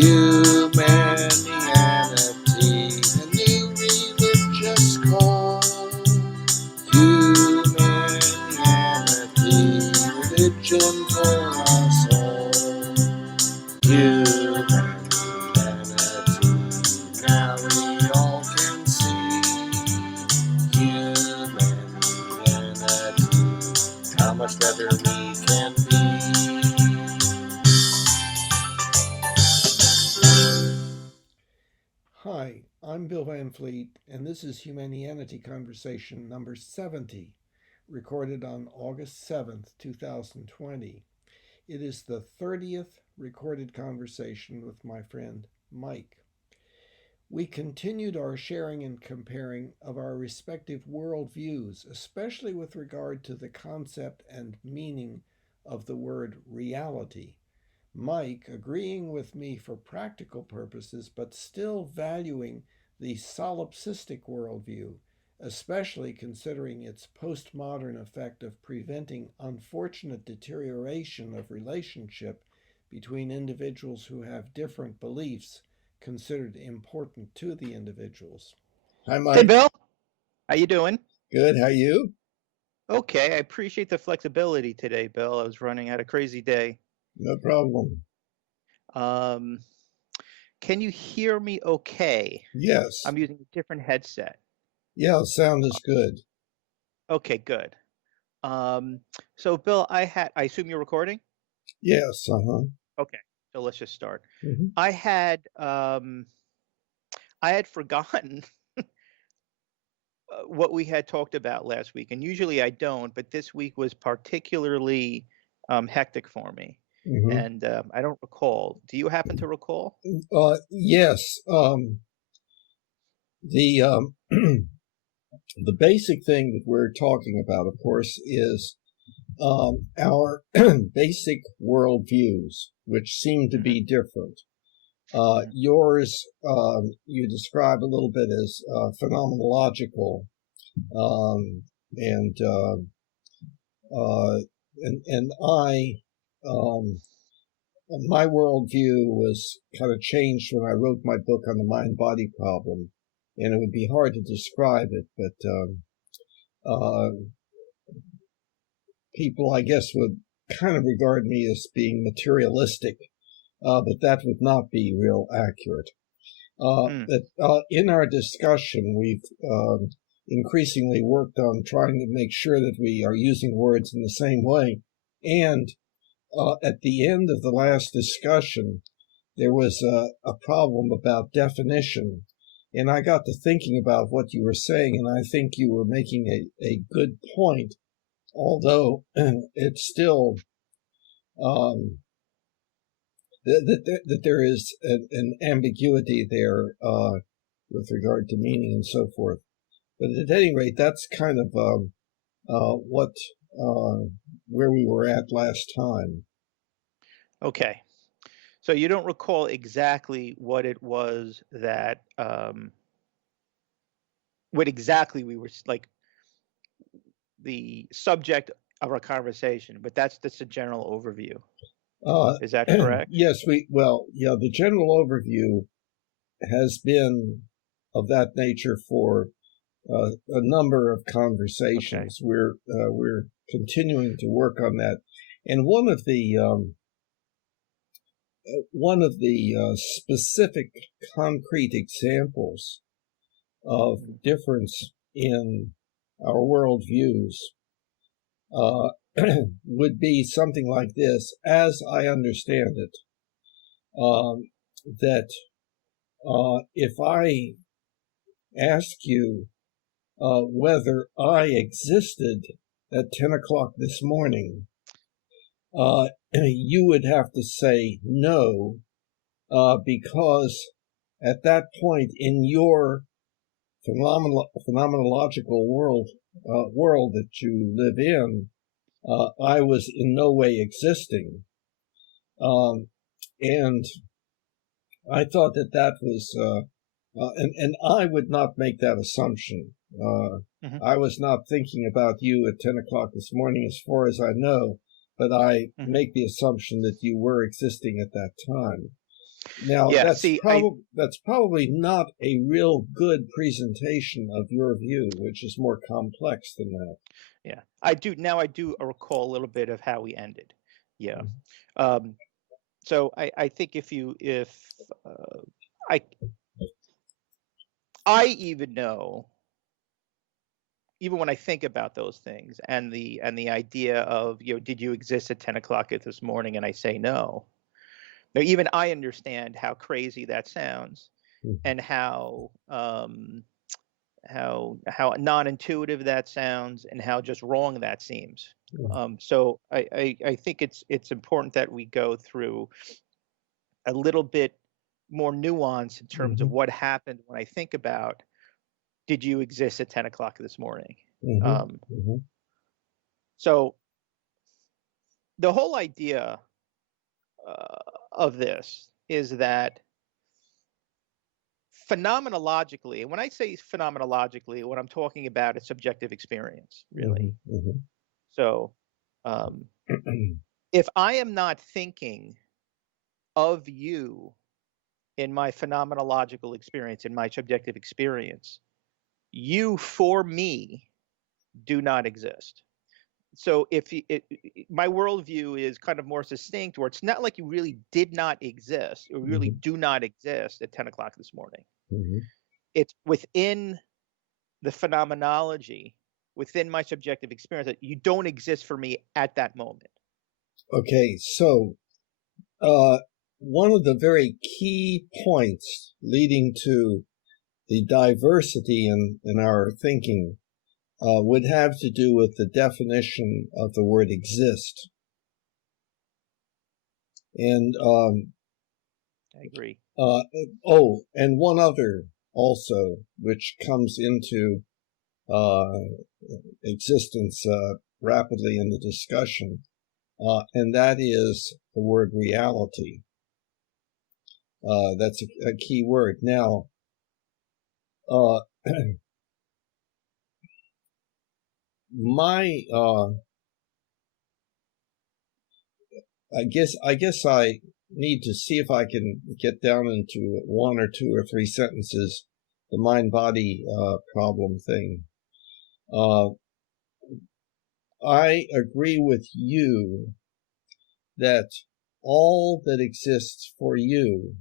Humanianity, a new religious call. Humanianity, religion for us all. Humanity, now we all can see. Humanity, how much better we can be. Hi, I'm Bill Van Fleet, and this is Humanianity Conversation number 70, recorded on August 7th, 2020. It is the 30th recorded conversation with my friend Mike. We continued our sharing and comparing of our respective worldviews, especially with regard to the concept and meaning of the word reality. Mike agreeing with me for practical purposes, but still valuing the solipsistic worldview, especially considering its postmodern effect of preventing unfortunate deterioration of relationship between individuals who have different beliefs considered important to the individuals. Hi, Hey, Mike. Bill. How you doing? Good. How you? Okay, I appreciate the flexibility today, Bill. I was running out a crazy day. No problem. Um, can you hear me okay? Yes. I'm using a different headset. Yeah, sound is good. Okay, good. So Bill, I assume you're recording? Yes. Okay, so let's just start. Mm-hmm. I had forgotten what we had talked about last week, and usually I don't, but this week was particularly hectic for me, Mm-hmm. and I don't recall. Do you happen to recall? Yes. The the basic thing that we're talking about, of course, is our basic worldviews, which seem to be different. Yours, you describe a little bit as phenomenological, um, and I, my worldview was kind of changed when I wrote my book on the mind-body problem, and it would be hard to describe it, but people, I guess, would kind of regard me as being materialistic, but that would not be real accurate. But in our discussion, we've increasingly worked on trying to make sure that we are using words in the same way. And at the end of the last discussion, there was a problem about definition. And I got to thinking about what you were saying, and I think you were making a good point, although it's still that there is an ambiguity there with regard to meaning and so forth. But at any rate, that's kind of what where we were at last time. Okay. So you don't recall exactly what it was that, what exactly we were like the subject of our conversation, but that's a general overview. Is that correct? Yes, the general overview has been of that nature for a number of conversations. Okay. We're continuing to work on that, and one of the specific concrete examples of difference in our worldviews would be something like this, as I understand it, that if I ask you whether I existed at 10 o'clock this morning, you would have to say no, because at that point in your phenomenological world that you live in, I was in no way existing. And I thought that was, and I would not make that assumption. I was not thinking about you at 10 o'clock this morning as far as I know, but I make the assumption that you were existing at that time. Now, that's probably not a real good presentation of your view, which is more complex than that. Yeah, I do recall a little bit of how we ended. Yeah. So I think I even know, even when I think about those things and the idea of, did you exist at 10 o'clock this morning? And I say no. Now, even I understand how crazy that sounds, and how non-intuitive that sounds, and how just wrong that seems. So I think it's important that we go through a little bit more nuance in terms of what happened when I think about, did you exist at 10 o'clock this morning? So the whole idea of this is that phenomenologically, and when I say phenomenologically, what I'm talking about is subjective experience, really. So if I am not thinking of you in my phenomenological experience, in my subjective experience, you for me do not exist. So if my worldview is kind of more succinct, where it's not like you really did not exist, or really do not exist at 10 o'clock this morning. It's within the phenomenology, within my subjective experience, that you don't exist for me at that moment. Okay, so one of the very key points leading to the diversity in our thinking would have to do with the definition of the word exist. And I agree. And one other also, which comes into existence rapidly in the discussion, and that is the word reality. That's a key word. Now, I guess I need to see if I can get down into one or two or three sentences the mind-body problem thing. I agree with you that all that exists for you,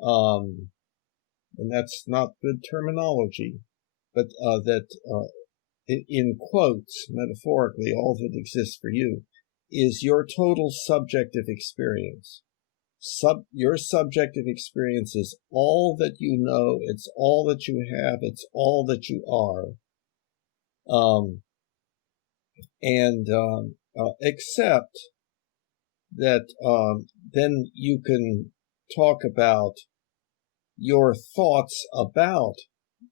and that's not good terminology, but that in quotes, metaphorically, all that exists for you is your total subjective experience. Your subjective experience is all that you know, it's all that you have, it's all that you are. Except that then you can talk about your thoughts about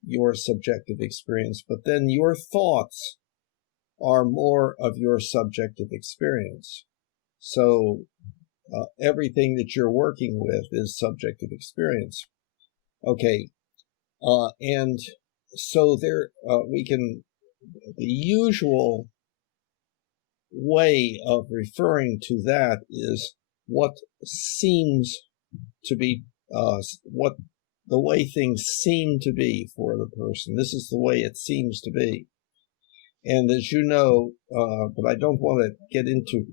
your subjective experience, but then your thoughts are more of your subjective experience. So everything that you're working with is subjective experience. Okay, and so there we can, the usual way of referring to that is what seems to be, what the way things seem to be for the person. This is the way it seems to be. And as you know, but I don't want to get into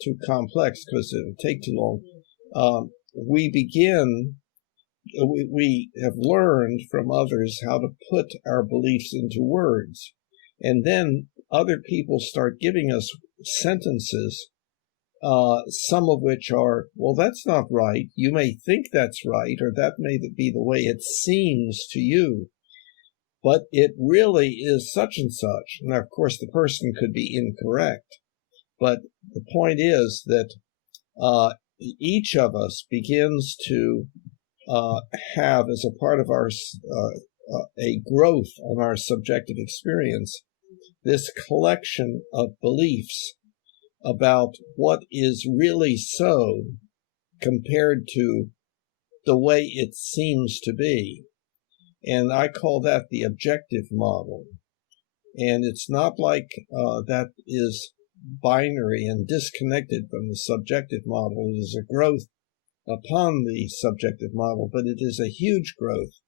too complex because it would take too long. We have learned from others how to put our beliefs into words. And then other people start giving us sentences, some of which are, well, that's not right. You may think that's right, or that may be the way it seems to you, but it really is such and such. Now, of course, the person could be incorrect, but the point is that each of us begins to have, as a part of our a growth on our subjective experience, this collection of beliefs about what is really so compared to the way it seems to be. And I call that the objective model. And it's not like that is binary and disconnected from the subjective model. It is a growth upon the subjective model, but it is a huge growth,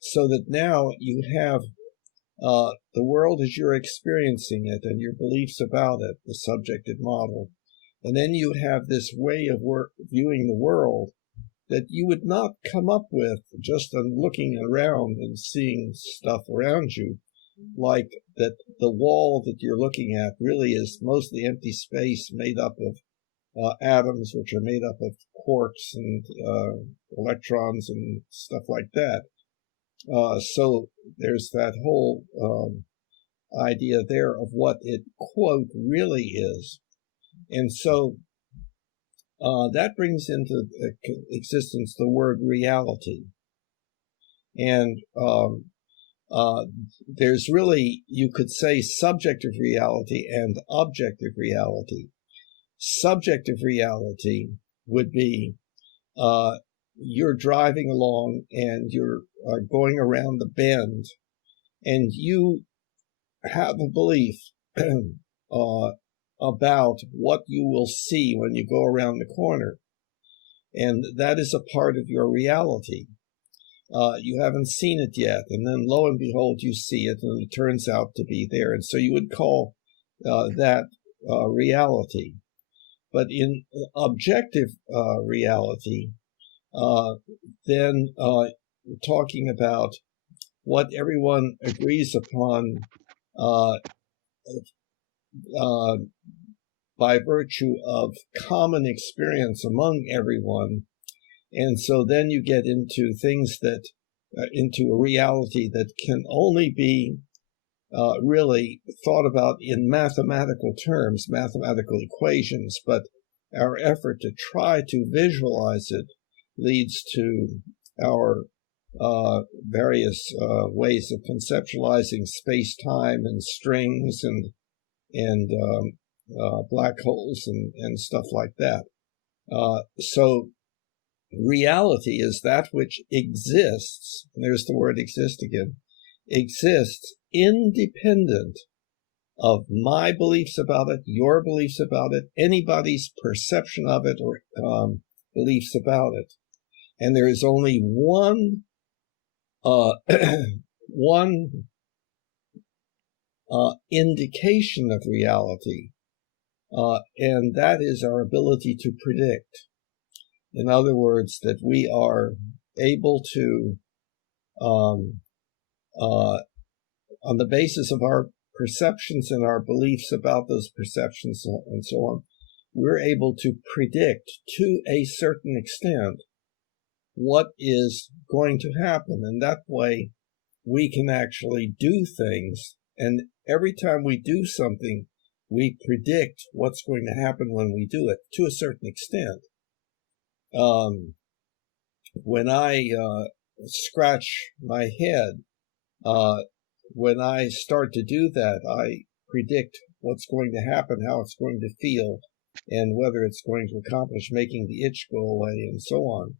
so that now you have the world as you're experiencing it and your beliefs about it, the subjective model. And then you have this way of viewing the world that you would not come up with just on looking around and seeing stuff around you, like that the wall that you're looking at really is mostly empty space made up of atoms, which are made up of quarks and electrons and stuff like that. So there's that whole idea there of what it, quote, really is. And so that brings into existence the word reality. And there's really, you could say, subjective reality and objective reality. Subjective reality would be you're driving along and you're going around the bend, and you have a belief about what you will see when you go around the corner. And that is a part of your reality. You haven't seen it yet, and then lo and behold, you see it, and it turns out to be there. And so you would call that reality. But in objective reality, then we're talking about what everyone agrees upon by virtue of common experience among everyone. And so then you get into things that, into a reality that can only be really thought about in mathematical terms, mathematical equations, but our effort to try to visualize it leads to our various ways of conceptualizing space-time and strings and black holes and stuff like that. So reality is that which exists, and there's the word exist again, exists independent of my beliefs about it, your beliefs about it, anybody's perception of it or beliefs about it. And there is only one indication of reality, and that is our ability to predict. In other words, that we are able to, on the basis of our perceptions and our beliefs about those perceptions and so on, we're able to predict to a certain extent what is going to happen. And that way we can actually do things. And every time we do something, we predict what's going to happen when we do it to a certain extent. When I scratch my head, when I start to do that, I predict what's going to happen, how it's going to feel, and whether it's going to accomplish making the itch go away, and so on.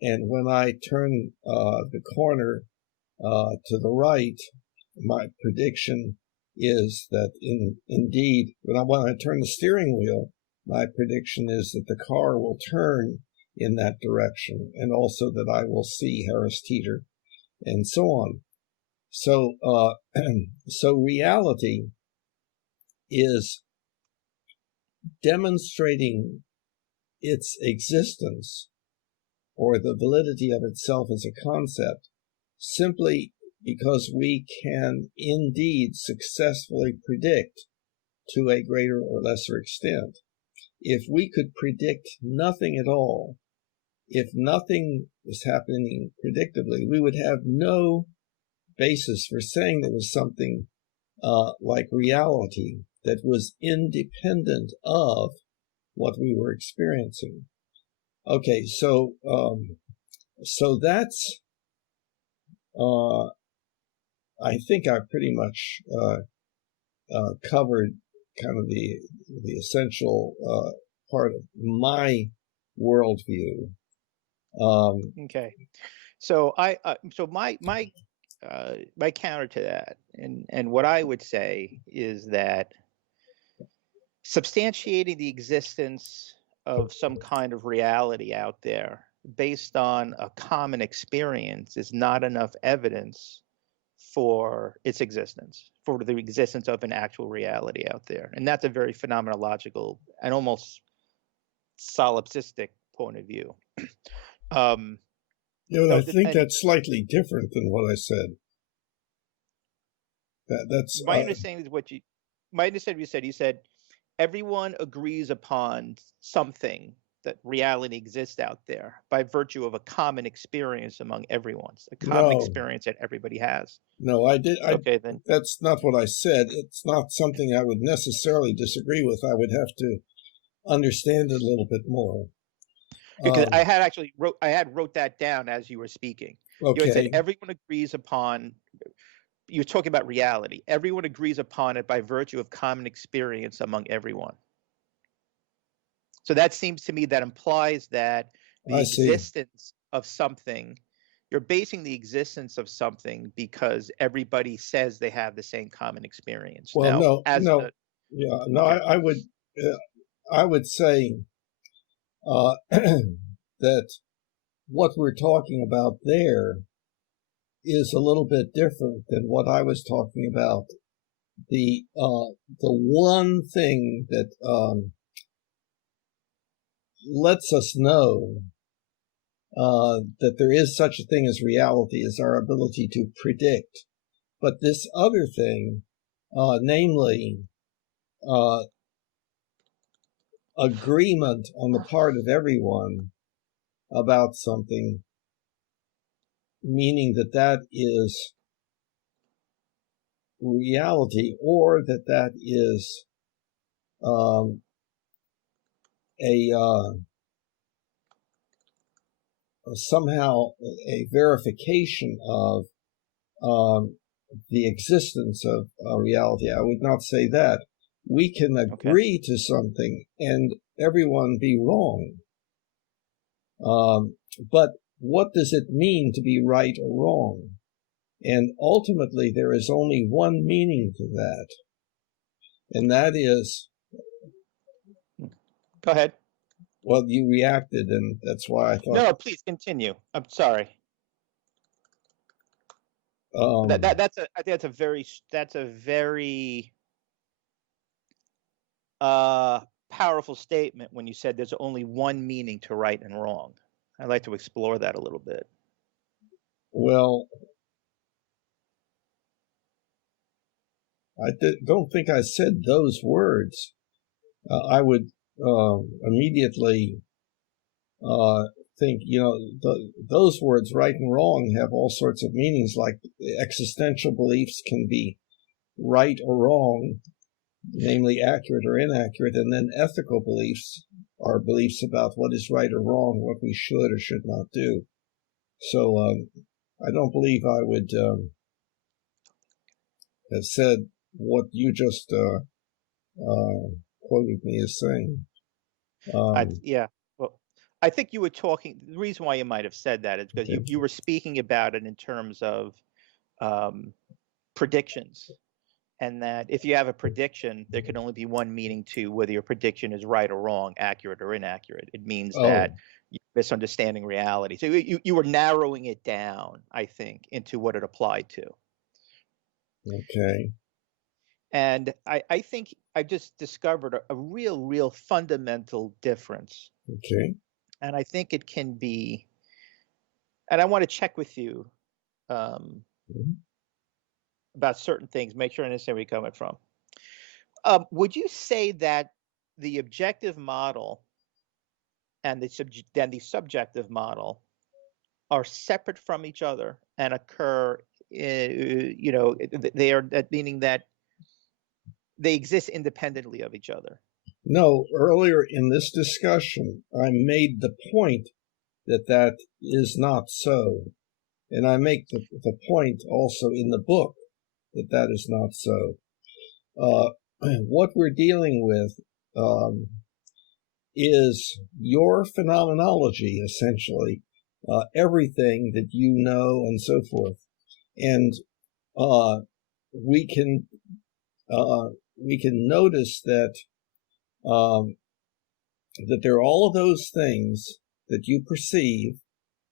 And when I turn the corner to the right, my prediction is that indeed, when I turn the steering wheel, my prediction is that the car will turn in that direction, and also that I will see Harris Teeter, and so on. So, so reality is demonstrating its existence or the validity of itself as a concept simply because we can indeed successfully predict to a greater or lesser extent. If we could predict nothing at all, if nothing was happening predictably, we would have no basis for saying there was something like reality that was independent of what we were experiencing. Okay, so that's I think I pretty much covered kind of the essential part of my worldview. Okay, so my counter to that, and what I would say is that substantiating the existence of some kind of reality out there based on a common experience is not enough evidence for its existence, for the existence of an actual reality out there. And that's a very phenomenological and almost solipsistic point of view. I think that's slightly different than what I said. That's my understanding is my understanding you said everyone agrees upon something, that reality exists out there by virtue of a common experience among everyone, a common experience that everybody has. No, then that's not what I said. It's not something I would necessarily disagree with. I would have to understand it a little bit more. Because I had wrote that down as you were speaking. Okay. You had said everyone agrees upon. You're talking about reality. Everyone agrees upon it by virtue of common experience among everyone. So that seems to me that implies that the existence of something, you're basing the existence of something because everybody says they have the same common experience. Well, I would say that what we're talking about there is a little bit different than what I was talking about. The one thing that lets us know that there is such a thing as reality is our ability to predict. But this other thing, namely agreement on the part of everyone about something, meaning that is reality, or that is somehow a verification of the existence of reality. I would not say that. We can agree to something and everyone be wrong. But what does it mean to be right or wrong? And ultimately, there is only one meaning to that. And that is... Go ahead. Well, you reacted, and that's why I thought... No, please continue. I'm sorry. I think that's a very powerful statement when you said there's only one meaning to right and wrong. I'd like to explore that a little bit. Well, I don't think I said those words. I would immediately think, those words, right and wrong, have all sorts of meanings, like existential beliefs can be right or wrong, namely accurate or inaccurate, and then ethical beliefs are beliefs about what is right or wrong, what we should or should not do. So I don't believe I would have said what you just quoted me as saying. Well, I think you were talking, the reason why you might have said that is because you were speaking about it in terms of predictions. And that if you have a prediction, there can only be one meaning to whether your prediction is right or wrong, accurate or inaccurate. It means that you're misunderstanding reality. So you were narrowing it down, I think, into what it applied to. Okay. And I think I've just discovered a real fundamental difference. Okay. And I think it can be, and I want to check with you about certain things, make sure I understand where you're coming from. Would you say that the objective model and the subjective model are separate from each other and occur, they are, meaning that they exist independently of each other? No, earlier in this discussion, I made the point that is not so. And I make the point also in the book that is not so. What we're dealing with is your phenomenology, essentially, everything that you know and so forth. And we can notice that that there are all of those things that you perceive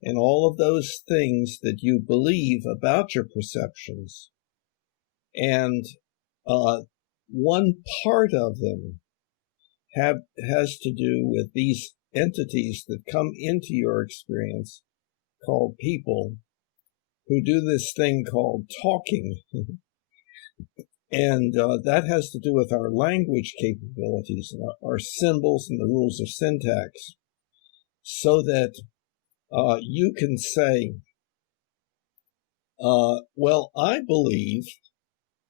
and all of those things that you believe about your perceptions. And one part of them has to do with these entities that come into your experience called people, who do this thing called talking. And that has to do with our language capabilities, our symbols and the rules of syntax, so that you can say, well, I believe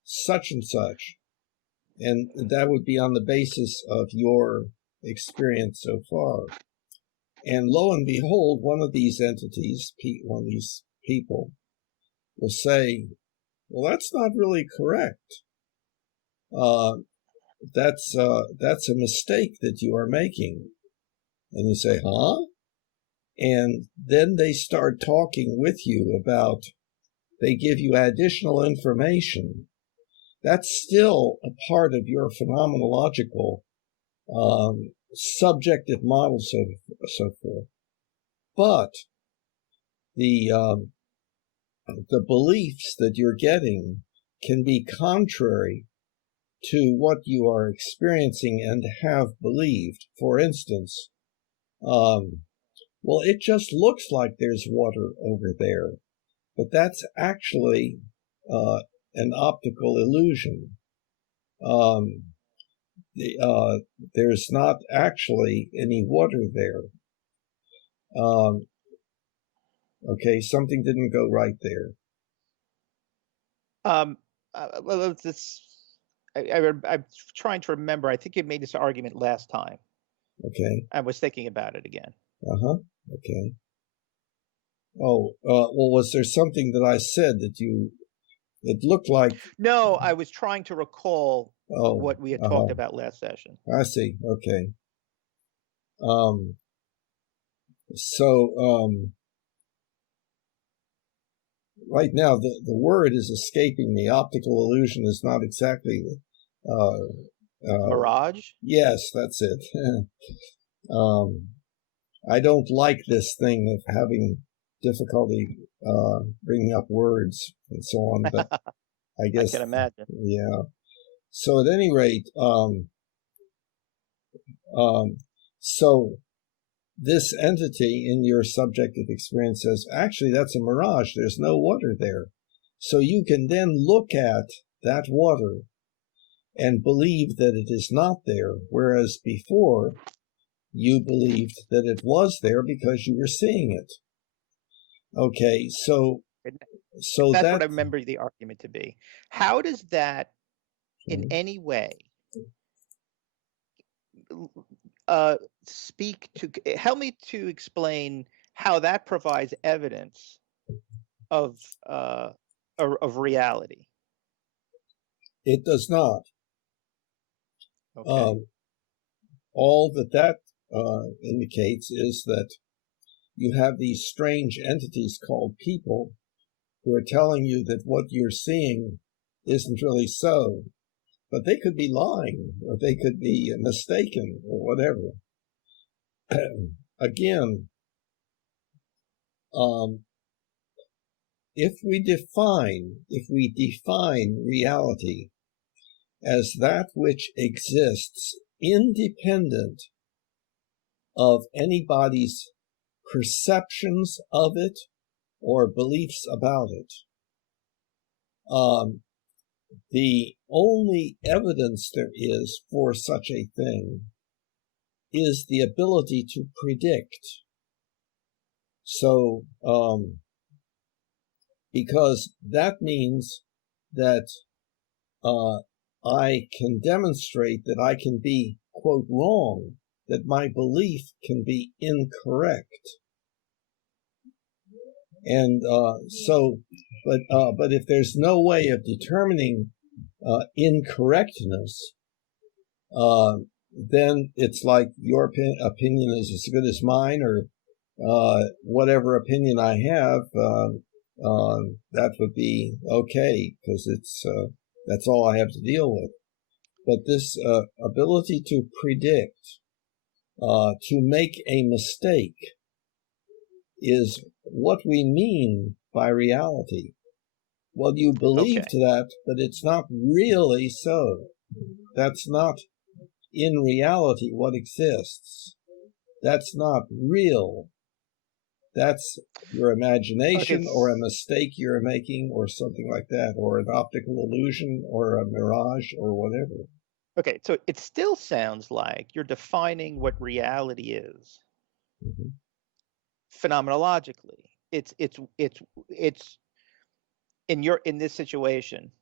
such and such, and that would be on the basis of your experience so far. And lo and behold, one of these entities, one of these people, will say, well, that's not really correct. That's a mistake that you are making. And you say, huh? And then they start talking with you about, they give you additional information. That's still a part of your phenomenological subjective model, so forth. But the beliefs that you're getting can be contrary to what you are experiencing and have believed. For instance, well, it just looks like there's water over there, but that's actually an optical illusion. There's not actually any water there. Okay, something didn't go right there. Well, I'm trying to remember. I think you made this argument last time. Okay. I was thinking about it again. Okay. Oh, well, was there something that I said that it looked like? No, I was trying to recall what we had talked about last session. I see. Okay. Right now, the word is escaping me. Optical illusion is not exactly mirage? Yes, that's it. I don't like this thing of having difficulty bringing up words and so on, but I guess I can imagine. Yeah. So at any rate, so this entity in your subjective experience says, actually, that's a mirage. There's no water there. So you can then look at that water and believe that it is not there, whereas before you believed that it was there because you were seeing it. Okay, so that's what I remember the argument to be. How does that in any way help me to explain how that provides evidence of reality? It does not. Okay. All that indicates is that you have these strange entities called people who are telling you that what you're seeing isn't really so, but they could be lying or they could be mistaken or whatever. Again, if we define reality as that which exists independent of anybody's perceptions of it or beliefs about it, the only evidence there is for such a thing is the ability to predict. So, because that means that I can demonstrate that I can be, quote, wrong, that my belief can be incorrect. And but if there's no way of determining incorrectness, then it's like your opinion is as good as mine, or whatever opinion I have, that would be okay, because that's all I have to deal with. But this ability to predict To make a mistake is what we mean by reality. Well, you believed that, but it's not really so. That's not in reality what exists. That's not real. That's your imagination or a mistake you're making or something like that, or an optical illusion or a mirage or whatever. Okay, so it still sounds like you're defining what reality is phenomenologically. It's in this situation,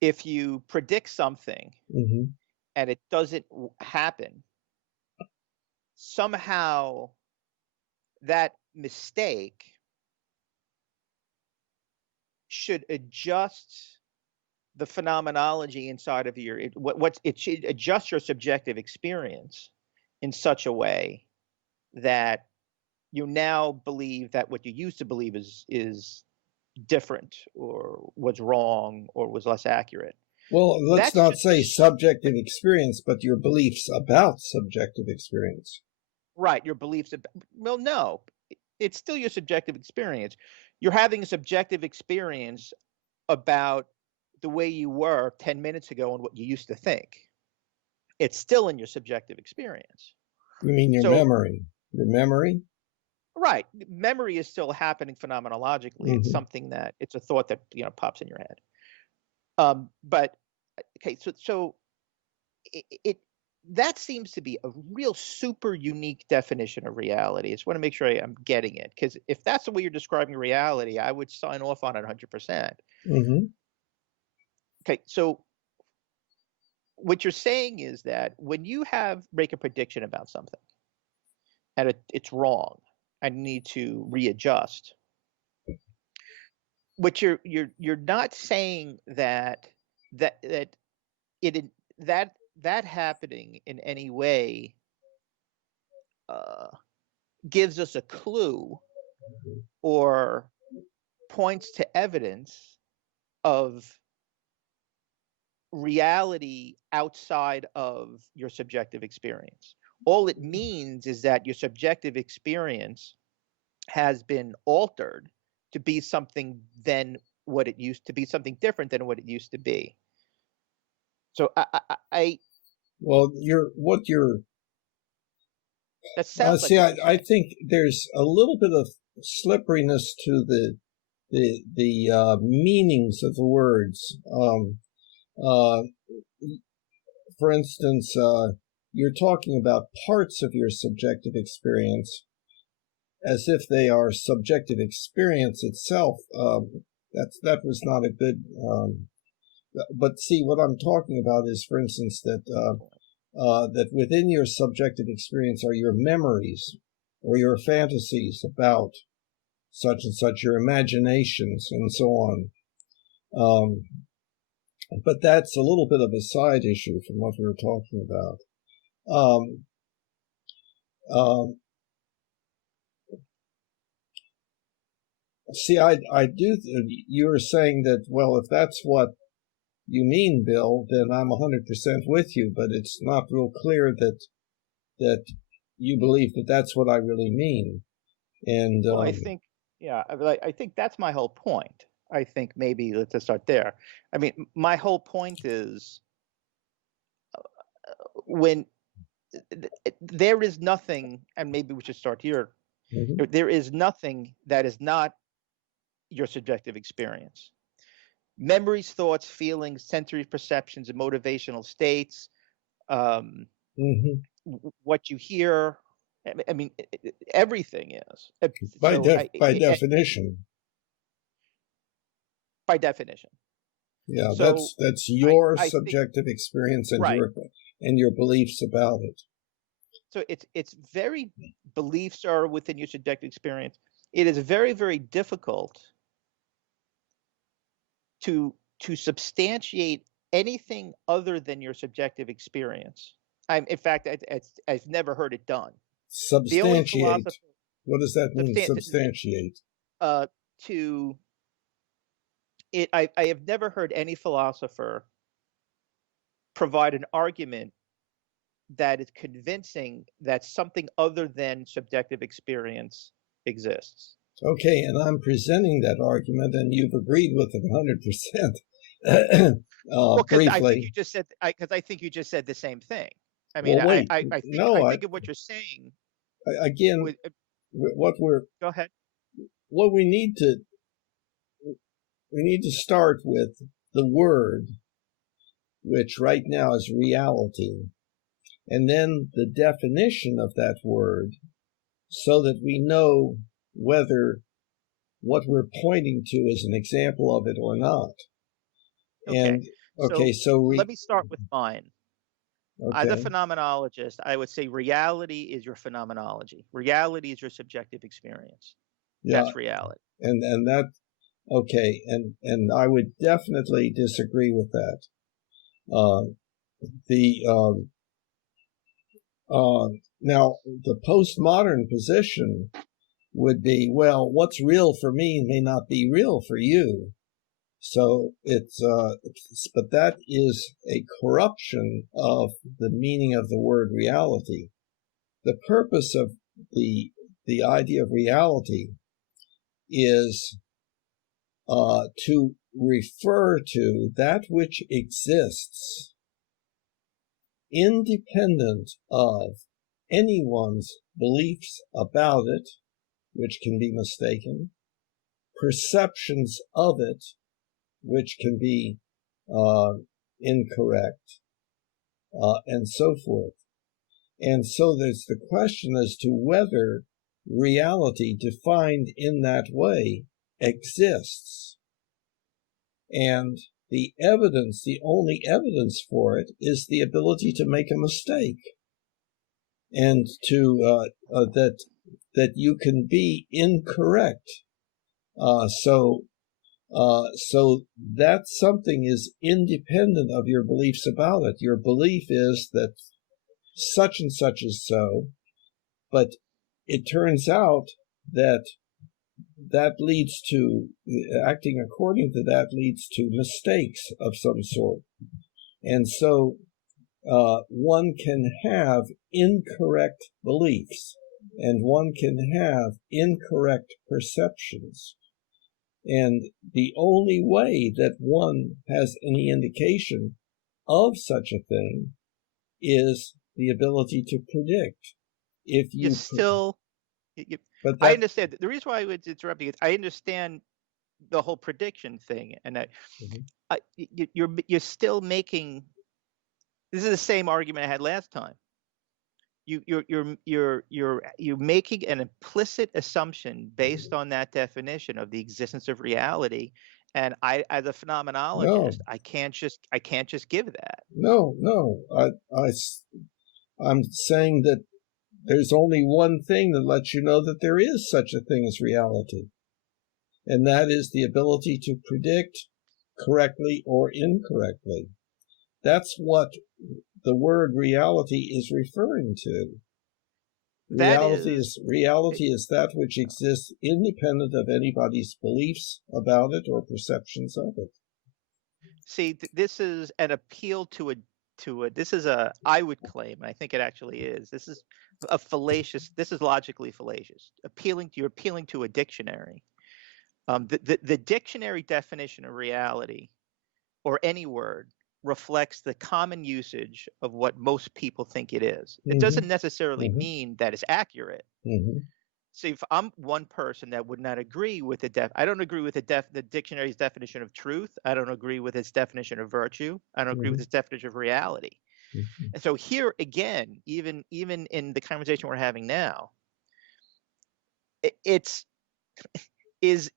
if you predict something and it doesn't happen, somehow that mistake should adjust the phenomenology inside of it should adjust your subjective experience in such a way that you now believe that what you used to believe is different or was wrong or was less accurate. Well, let's not say subjective experience, but your beliefs about subjective experience. Right, your beliefs about, well, no, it's still your subjective experience. You're having a subjective experience about the way you were 10 minutes ago and what you used to think. It's still in your subjective experience. You mean your memory? Your memory? Right. Memory is still happening phenomenologically. It's something that it's a thought that pops in your head. But okay, so it that seems to be a real super unique definition of reality. I just want to make sure I'm getting it, because if that's the way you're describing reality, I would sign off on it 100%. Okay, so what you're saying is that when you make a prediction about something and it's wrong and you need to readjust, what you're not saying that happening in any way gives us a clue or points to evidence of reality outside of your subjective experience. All it means is that your subjective experience has been altered to be something than what it used to be, something different than what it used to be. So that sounds like I think there's a little bit of slipperiness to the meanings of the words. For instance, you're talking about parts of your subjective experience as if they are subjective experience itself. That was not a good. But see, what I'm talking about is, for instance, that within your subjective experience are your memories or your fantasies about such and such, your imaginations, and so on. But that's a little bit of a side issue from what we were talking about. See, I do. You were saying that, well, if that's what you mean, Bill, then I'm 100% with you. But it's not real clear that you believe that that's what I really mean. And well, I think, yeah, I think that's my whole point. I think maybe let's start there. I mean, my whole point is when there is nothing, and maybe we should start here. There is nothing that is not your subjective experience. Memories, thoughts, feelings, sensory perceptions, and motivational states, what you hear. I mean, everything is. By definition. By definition. Yeah, so that's your subjective experience and your beliefs about it. So it's very, beliefs are within your subjective experience. It is very, very difficult to substantiate anything other than your subjective experience. In fact, I've never heard it done. Substantiate. What does that mean? Substantiate. I have never heard any philosopher provide an argument that is convincing that something other than subjective experience exists. Okay, and I'm presenting that argument, and you've agreed with it 100%. Well, because I think Briefly. you just said, because I think you just said the same thing. I mean, Well, wait. I think No, I think of what you're saying. Again, what Go ahead. What we need to start with the word, which right now is reality, and then the definition of that word, so that we know whether what we're pointing to is an example of it or not. Okay. And so let me start with mine. Okay. As a phenomenologist, I would say reality is your phenomenology. Reality is your subjective experience. Yeah. That's reality. And that, okay, and I would definitely disagree with that. Now the postmodern position would be, well, what's real for me may not be real for you. So but that is a corruption of the meaning of the word reality. The purpose of the idea of reality is to refer to that which exists independent of anyone's beliefs about it, which can be mistaken, perceptions of it, which can be incorrect, and so forth. And so there's the question as to whether reality defined in that way exists. And the only evidence for it is the ability to make a mistake, and to that you can be incorrect. So that something is independent of your beliefs about it. Your belief is that such and such is so, but it turns out that leads to, acting according to that leads to mistakes of some sort. And so one can have incorrect beliefs, and one can have incorrect perceptions. And the only way that one has any indication of such a thing is the ability to predict. If you still, I understand. The reason why I was interrupting is I understand the whole prediction thing, and that you're still making. This is the same argument I had last time. You're making an implicit assumption based on that definition of the existence of reality, and I, as a phenomenologist, I can't just give that. No, I'm saying that there's only one thing that lets you know that there is such a thing as reality, and that is the ability to predict correctly or incorrectly. That's what the word reality is referring to. Reality is that which exists independent of anybody's beliefs about it or perceptions of it. See, this is an appeal to a this is a, I would claim, and I think it actually is, this is a fallacious, this is logically fallacious. You're appealing to a dictionary. The dictionary definition of reality, or any word, reflects the common usage of what most people think it is. It doesn't necessarily mean that it's accurate. See, if I'm one person that would not agree with I don't agree with the dictionary's definition of truth. I don't agree with its definition of virtue. I don't agree with its definition of reality. And so here again, even in the conversation we're having now, it's is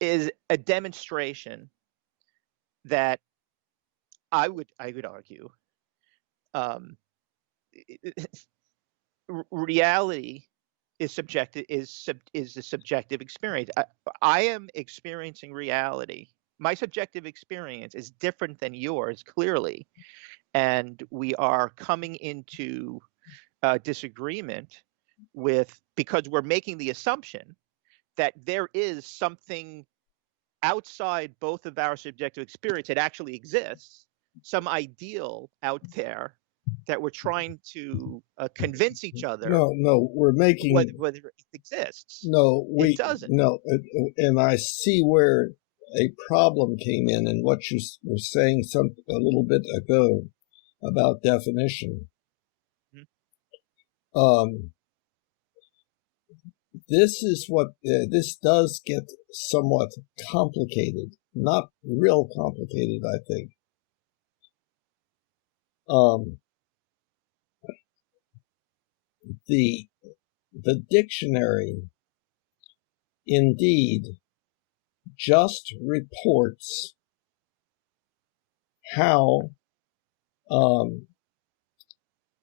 a demonstration that I would argue reality is subjective, is a subjective experience. I am experiencing reality. My subjective experience is different than yours, clearly, and we are coming into disagreement because we're making the assumption that there is something outside both of our subjective experience. It actually exists, some ideal out there that we're trying to convince each other No, we're making whether it exists. it doesn't. And I see where a problem came in what you were saying a little bit ago about definition. Mm-hmm. This does get somewhat complicated, not real complicated, I think. The dictionary indeed just reports how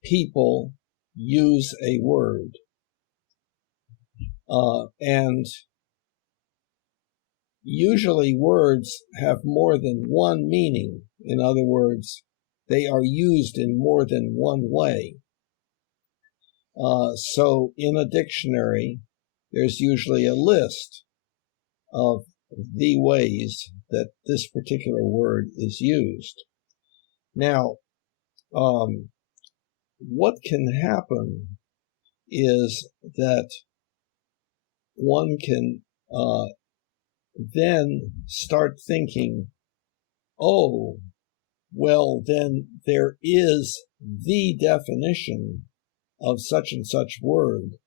people use a word. And usually words have more than one meaning. In other words, they are used in more than one way. So in a dictionary, there's usually a list of the ways that this particular word is used. Now, what can happen is that one can then start thinking, oh, well, then there is the definition of such and such word,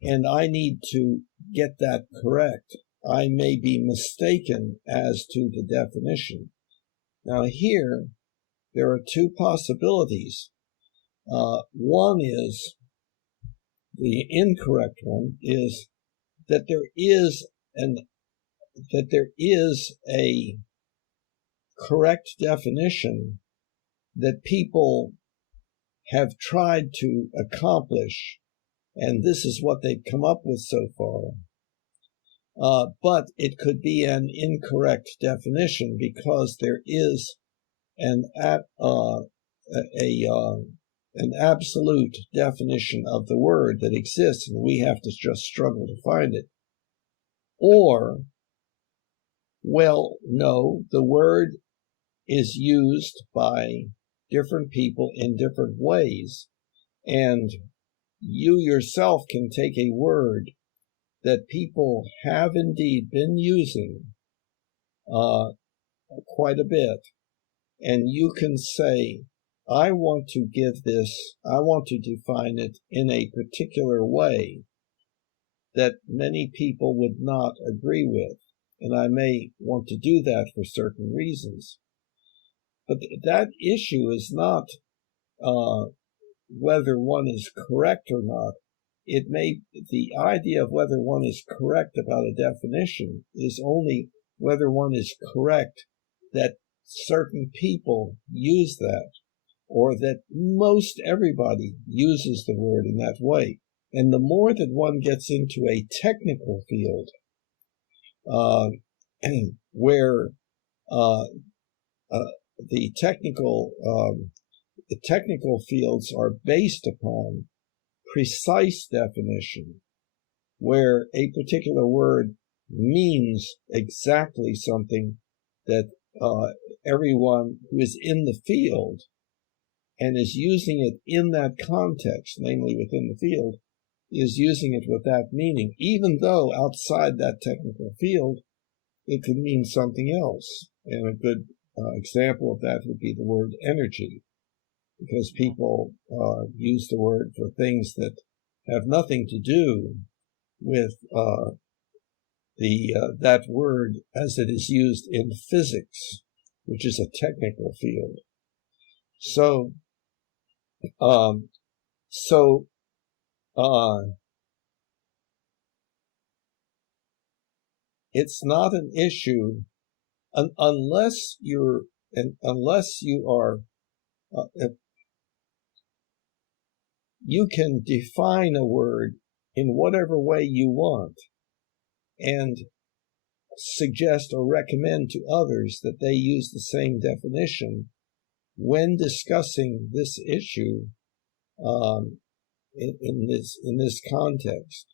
and I need to get that correct. I may be mistaken as to the definition. Now here, there are two possibilities. One is, the incorrect one is that there is a correct definition that people have tried to accomplish, and this is what they've come up with so far. But it could be an incorrect definition because there is an absolute definition of the word that exists, and we have to just struggle to find it. Or, well, no, the word is used by different people in different ways, and you yourself can take a word that people have indeed been using quite a bit, and you can say, I want to define it in a particular way that many people would not agree with, and I may want to do that for certain reasons. But that issue is not whether one is correct or not. The idea of whether one is correct about a definition is only whether one is correct that certain people use that, or that most everybody uses the word in that way. And the more that one gets into a technical field, where the technical fields are based upon precise definition, where a particular word means exactly something that everyone who is in the field and is using it in that context, namely within the field, is using it with that meaning, even though outside that technical field, it could mean something else. And a good example of that would be the word energy, because people use the word for things that have nothing to do with that word as it is used in physics, which is a technical field. So it's not an issue unless you are. You can define a word in whatever way you want and suggest or recommend to others that they use the same definition when discussing this issue in this context.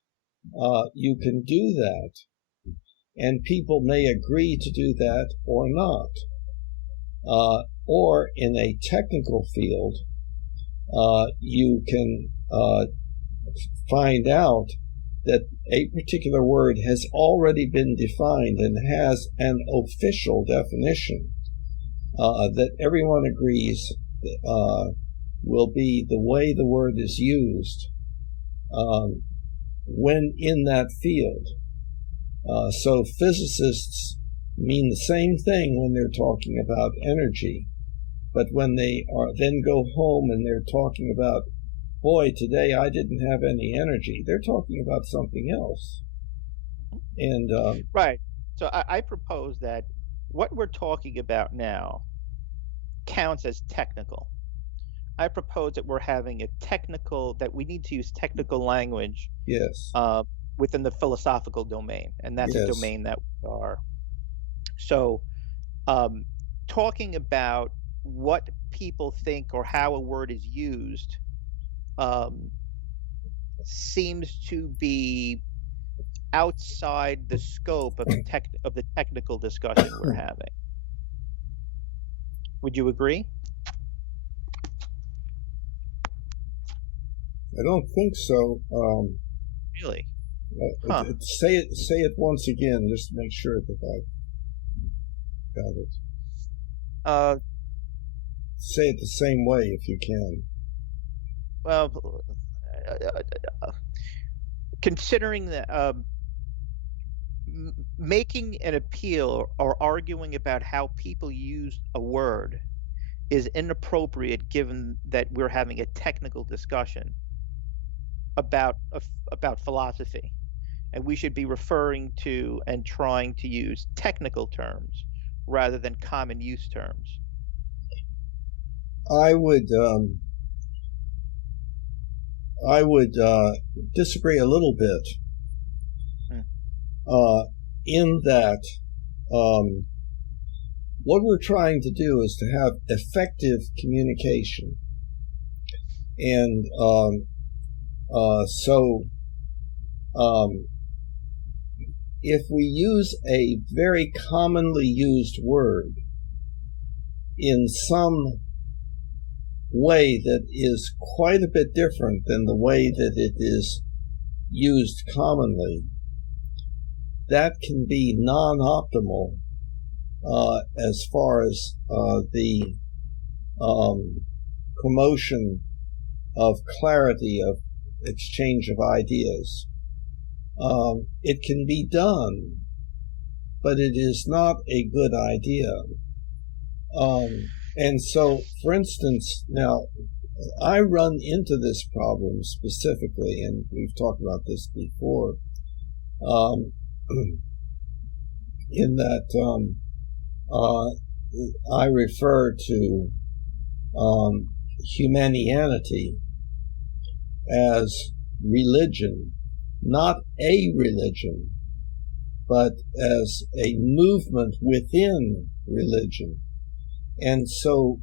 You can do that, and people may agree to do that or not. Or in a technical field, you can find out that a particular word has already been defined and has an official definition that everyone agrees will be the way the word is used when in that field. So physicists mean the same thing when they're talking about energy, but when they then go home and they're talking about, boy, today I didn't have any energy, they're talking about something else. And right. So I propose that what we're talking about now counts as technical. I propose that we're having that we need to use technical language yes, within the philosophical domain, and that's yes. a domain that we are. So talking about what people think or how a word is used seems to be outside the scope of the technical discussion we're having. Would you agree? I don't think so. Really? Say it once again, just to make sure that I got it. Say it the same way if you can. Well, considering that making an appeal or arguing about how people use a word is inappropriate, given that we're having a technical discussion about philosophy, and we should be referring to and trying to use technical terms rather than common use terms. I would disagree a little bit in that what we're trying to do is to have effective communication. And so if we use a very commonly used word in some way that is quite a bit different than the way that it is used commonly, that can be non-optimal as far as the promotion of clarity of exchange of ideas. It can be done, but it is not a good idea. And so, for instance, now, I run into this problem specifically, and we've talked about this before, in that I refer to Humanianity as religion, not a religion, but as a movement within religion. And so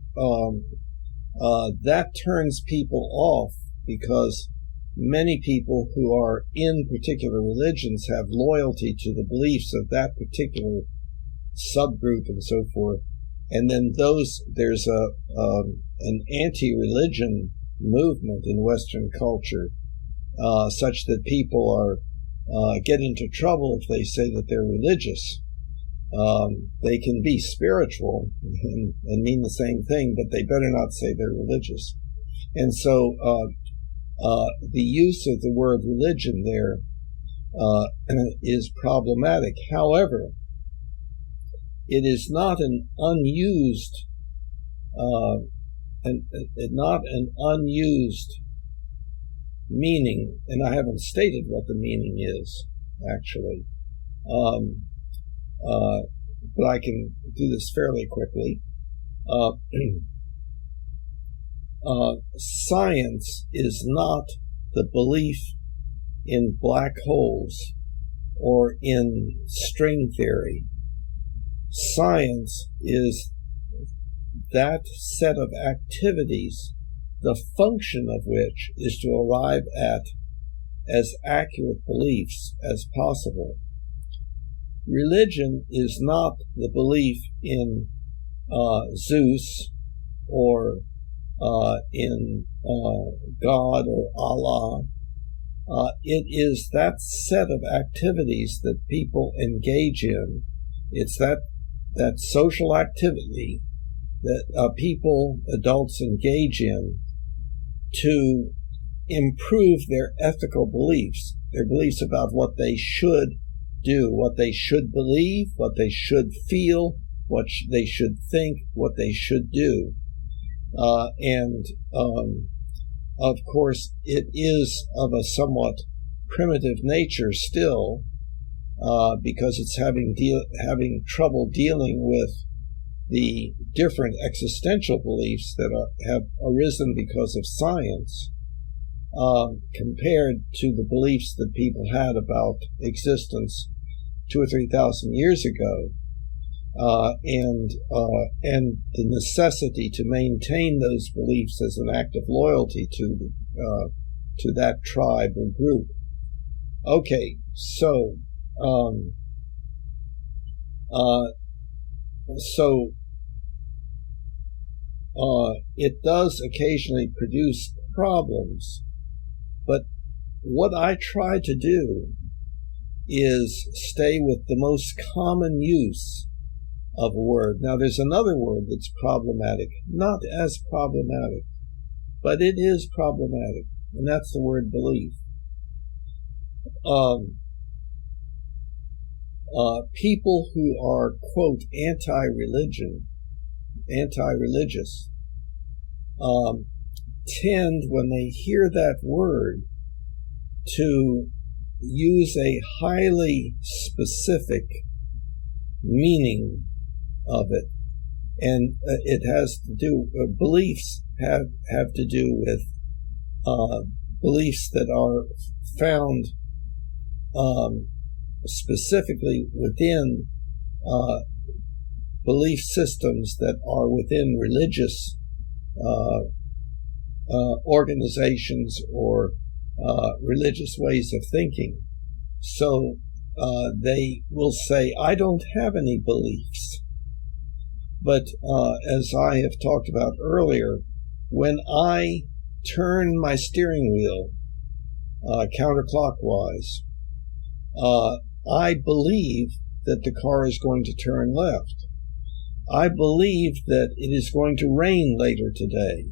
that turns people off, because many people who are in particular religions have loyalty to the beliefs of that particular subgroup and so forth. And then there's an anti-religion movement in Western culture, such that people are get into trouble if they say that they're religious. They can be spiritual and mean the same thing, but they better not say they're religious. And so the use of the word religion there is problematic. However, it is not an unused meaning, and I haven't stated what the meaning is, actually. But I can do this fairly quickly. Science is not the belief in black holes or in string theory. Science is that set of activities, the function of which is to arrive at as accurate beliefs as possible. Religion is not the belief in Zeus or in God or Allah. It is that set of activities that people engage in. It's that social activity that people, adults, engage in to improve their ethical beliefs, their beliefs about what they should do, what they should believe, what they should feel, what they should think, what they should do. And of course, it is of a somewhat primitive nature still, because it's having trouble dealing with the different existential beliefs that have arisen because of science, compared to the beliefs that people had about existence 2,000 or 3,000 years ago, and the necessity to maintain those beliefs as an act of loyalty to that tribe or group. Okay, so it does occasionally produce problems, but what I try to do is stay with the most common use of a word. Now, there's another word that's problematic, not as problematic, but it is problematic, and that's the word belief. People who are, quote, anti-religious, tend, when they hear that word, to use a highly specific meaning of it. And it has to do, beliefs have to do with beliefs that are found specifically within belief systems that are within religious organizations or religious ways of thinking. So they will say, I don't have any beliefs. But as I have talked about earlier, when I turn my steering wheel counterclockwise, I believe that the car is going to turn left. I believe that it is going to rain later today.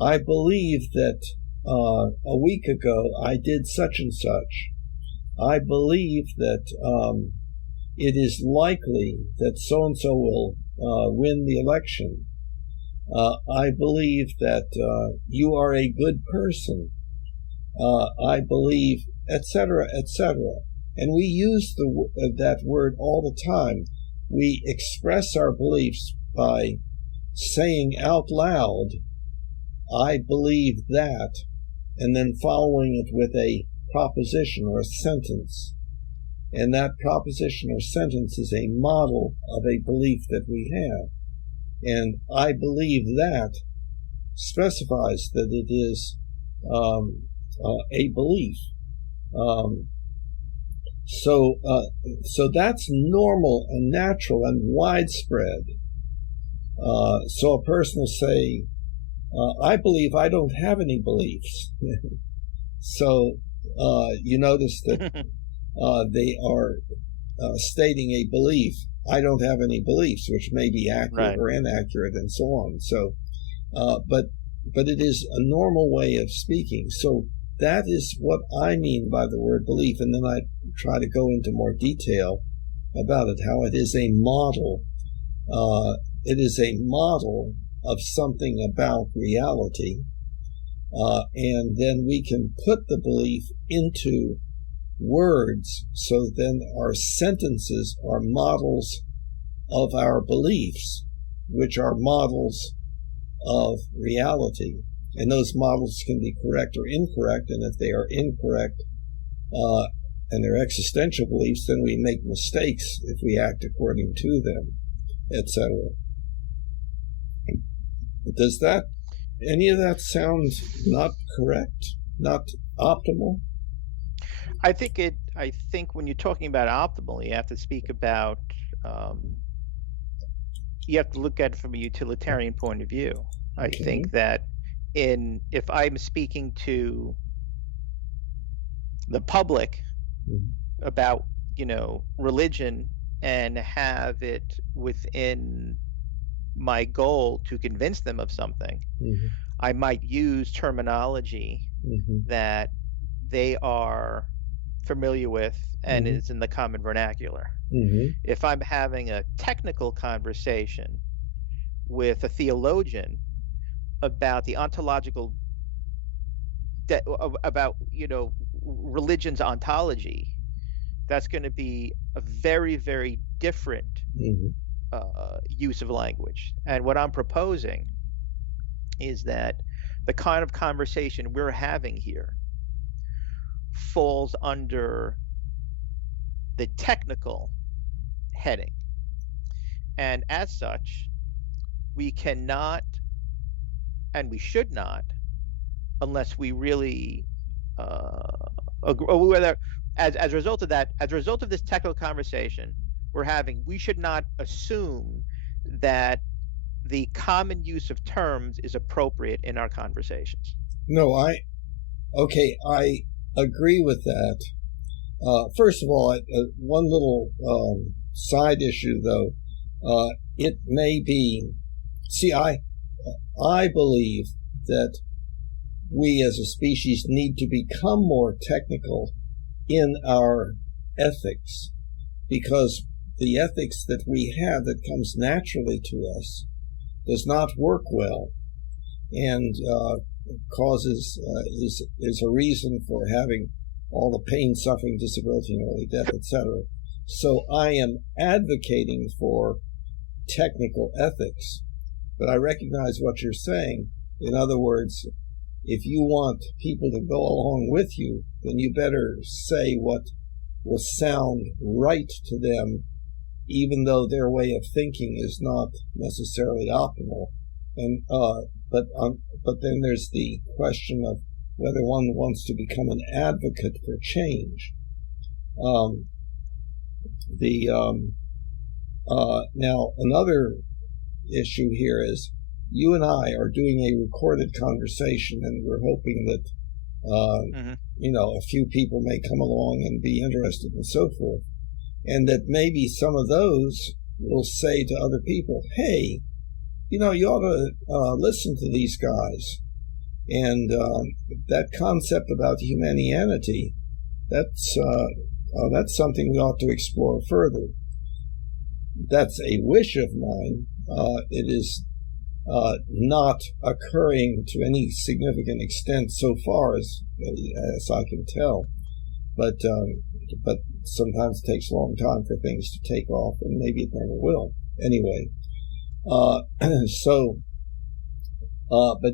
I believe that a week ago I did such and such. I believe that it is likely that so-and-so will win the election. I believe that you are a good person. I believe, etc., etc. And we use that word all the time. We express our beliefs by saying out loud, I believe that, and then following it with a proposition or a sentence. And that proposition or sentence is a model of a belief that we have. And I believe that specifies that it is a belief. So that's normal and natural and widespread. So a person will say, I believe I don't have any beliefs. So you notice that they are stating a belief. I don't have any beliefs, which may be accurate or inaccurate, and so on. So, but it is a normal way of speaking. So that is what I mean by the word belief, and then I try to go into more detail about it, how it is a model. It is a model of something about reality, and then we can put the belief into words, so then our sentences are models of our beliefs, which are models of reality. And those models can be correct or incorrect, and if they are incorrect and they're existential beliefs, then we make mistakes if we act according to them, etc. Does any of that sound not correct, not optimal? I think when you're talking about optimal, you have to speak about, you have to look at it from a utilitarian point of view. I think that if I'm speaking to the public about, religion, and have it within my goal to convince them of something, I might use terminology that they are familiar with and is in the common vernacular. If I'm having a technical conversation with a theologian about the ontological about religion's ontology, that's going to be a very, very different use of language. And what I'm proposing is that the kind of conversation we're having here falls under the technical heading, and as such, we cannot and we should not, unless we really whether as a result of that, as a result of this technical conversation we're having, we should not assume that the common use of terms is appropriate in our conversations. No, I agree with that. First of all, one little side issue, though, it may be. See, I believe that we as a species need to become more technical in our ethics, because the ethics that we have that comes naturally to us does not work well, and causes is a reason for having all the pain, suffering, disability, and early death, etc. So I am advocating for technical ethics, but I recognize what you're saying. In other words, if you want people to go along with you, then you better say what will sound right to them, even though their way of thinking is not necessarily optimal. And but then there's the question of whether one wants to become an advocate for change. Now another issue here is you and I are doing a recorded conversation, and we're hoping that a few people may come along and be interested and so forth, and that maybe some of those will say to other people, hey, you ought to listen to these guys. And that concept about humanianity, that's something we ought to explore further. That's a wish of mine. It is not occurring to any significant extent so far as I can tell. But sometimes it takes a long time for things to take off, and maybe it never will. Anyway, but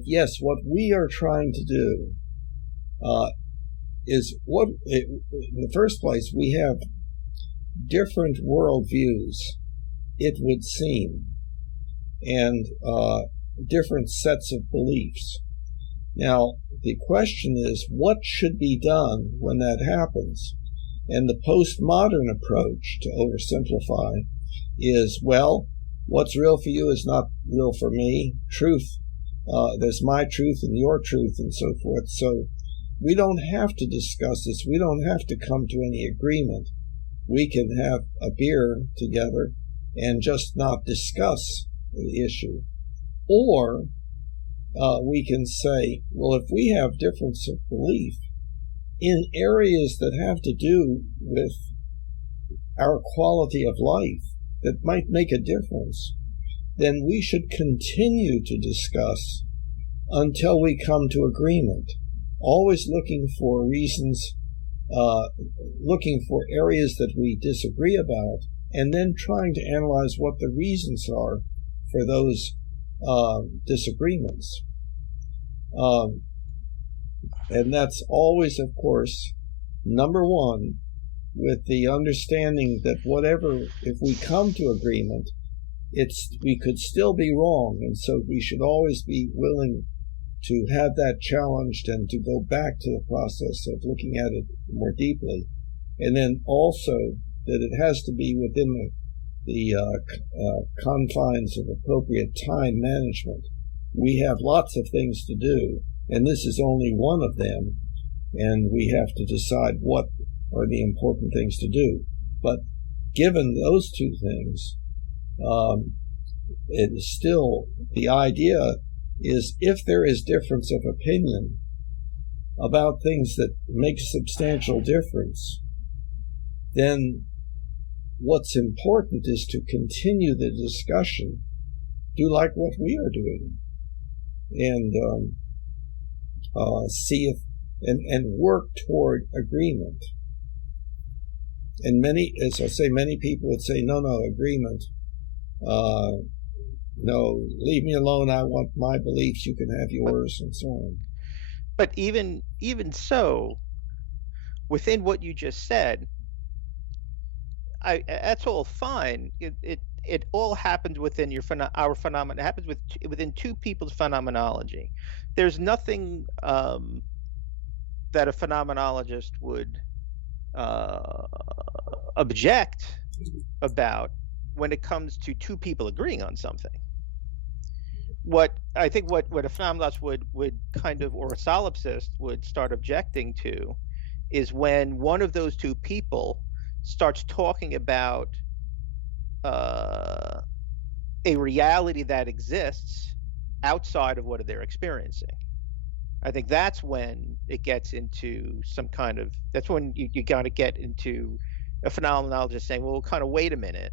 yes, what we are trying to do is in the first place, we have different worldviews, it would seem, and different sets of beliefs. Now, the question is, what should be done when that happens? And the postmodern approach, to oversimplify, is, well, what's real for you is not real for me. Truth, there's my truth and your truth and so forth. So we don't have to discuss this. We don't have to come to any agreement. We can have a beer together and just not discuss the issue. Or we can say, well, if we have difference of belief in areas that have to do with our quality of life that might make a difference, then we should continue to discuss until we come to agreement, always looking for reasons, looking for areas that we disagree about, and then trying to analyze what the reasons are for those disagreements. And that's always, of course, number one, with the understanding that if we come to agreement, we could still be wrong, and so we should always be willing to have that challenged and to go back to the process of looking at it more deeply. And then also that it has to be within the confines of appropriate time management. we have lots of things to do, and this is only one of them, and we have to decide what are the important things to do. But given those two things, it is still, the idea is, if there is difference of opinion about things that make a substantial difference, then what's important is to continue the discussion, do like what we are doing, and see if, and work toward agreement. And many, as I say, many people would say, no, agreement. No, leave me alone. I want my beliefs. You can have yours, and so on. But even so, within what you just said, that's all fine. It all happens within our phenomenon. It happens within two people's phenomenology. There's nothing that a phenomenologist would object about when it comes to two people agreeing on something. What I think what a phenomenologist would kind of, or a solipsist would start objecting to, is when one of those two people starts talking about a reality that exists outside of what they're experiencing. I think that's when it gets into some kind of, that's when you got to get into a phenomenologist saying, well, kind of wait a minute,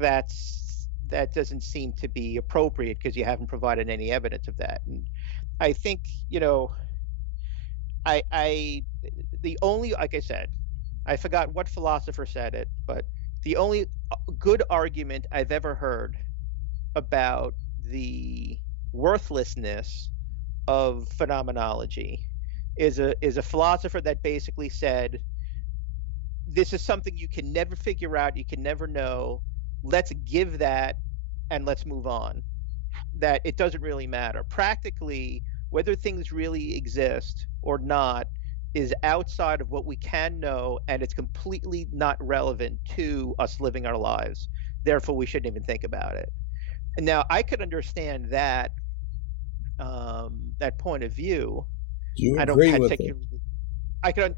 that doesn't seem to be appropriate because you haven't provided any evidence of that. And I think, the only, like I said, I forgot what philosopher said it, but the only good argument I've ever heard about the worthlessness of phenomenology is a philosopher that basically said, this is something you can never figure out, you can never know, let's give that and let's move on. That it doesn't really matter. Practically, whether things really exist or not is outside of what we can know, and it's completely not relevant to us living our lives. Therefore, we shouldn't even think about it. And now I could understand that that point of view. Do you agree with it?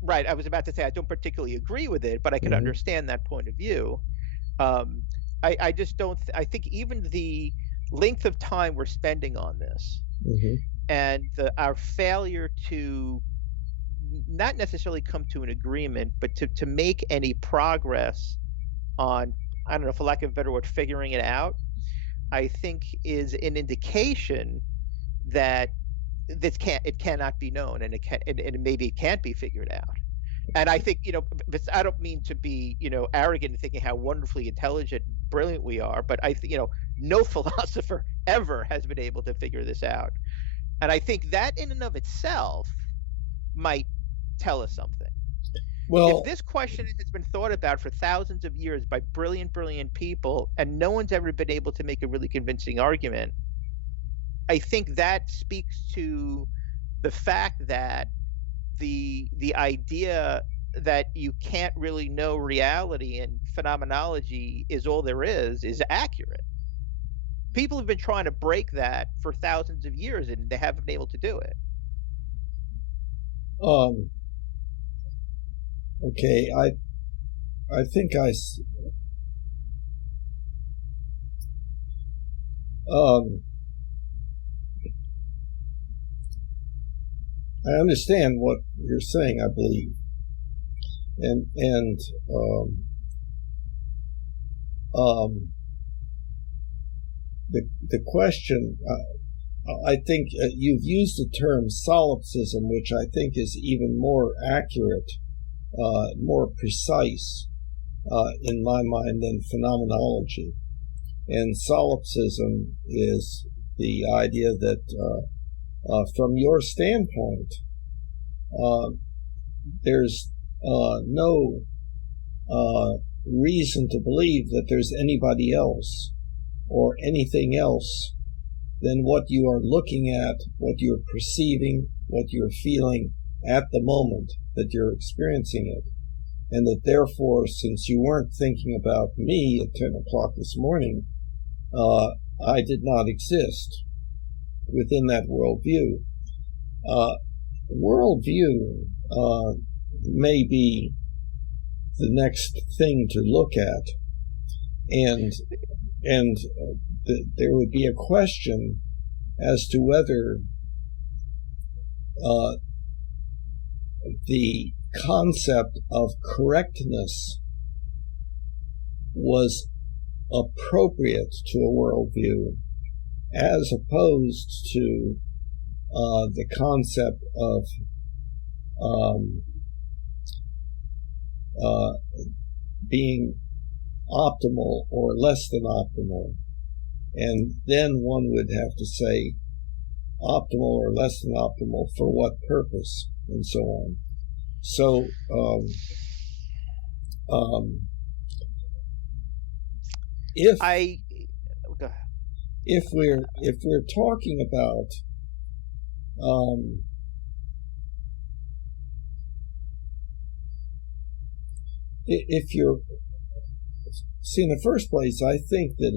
Right. I was about to say I don't particularly agree with it, but I could understand that point of view. I just don't. I think even the length of time we're spending on this, and our failure to not necessarily come to an agreement, but to make any progress on, I don't know, for lack of a better word, figuring it out, I think is an indication that it cannot be known, and maybe it can't be figured out. And I think, I don't mean to be, arrogant in thinking how wonderfully intelligent, brilliant we are, but no philosopher ever has been able to figure this out. And I think that in and of itself might tell us something. Well, if this question has been thought about for thousands of years by brilliant people, and no one's ever been able to make a really convincing argument, I think that speaks to the fact that the idea that you can't really know reality and phenomenology is all there is accurate. People have been trying to break that for thousands of years, and they haven't been able to do it. Okay, I think I understand what you're saying, I believe, and the question, I think you've used the term solipsism, which I think is even more accurate, more precise in my mind than phenomenology. And solipsism is the idea that from your standpoint, there's no reason to believe that there's anybody else or anything else than what you are looking at, what you're perceiving, what you're feeling at the moment that you're experiencing it. And that therefore, since you weren't thinking about me at 10 o'clock this morning, I did not exist within that worldview. Worldview may be the next thing to look at, and there would be a question as to whether the concept of correctness was appropriate to a worldview as opposed to the concept of being optimal or less than optimal. And then one would have to say optimal or less than optimal for what purpose, and so on. So if we're talking about if you're in the first place, I think that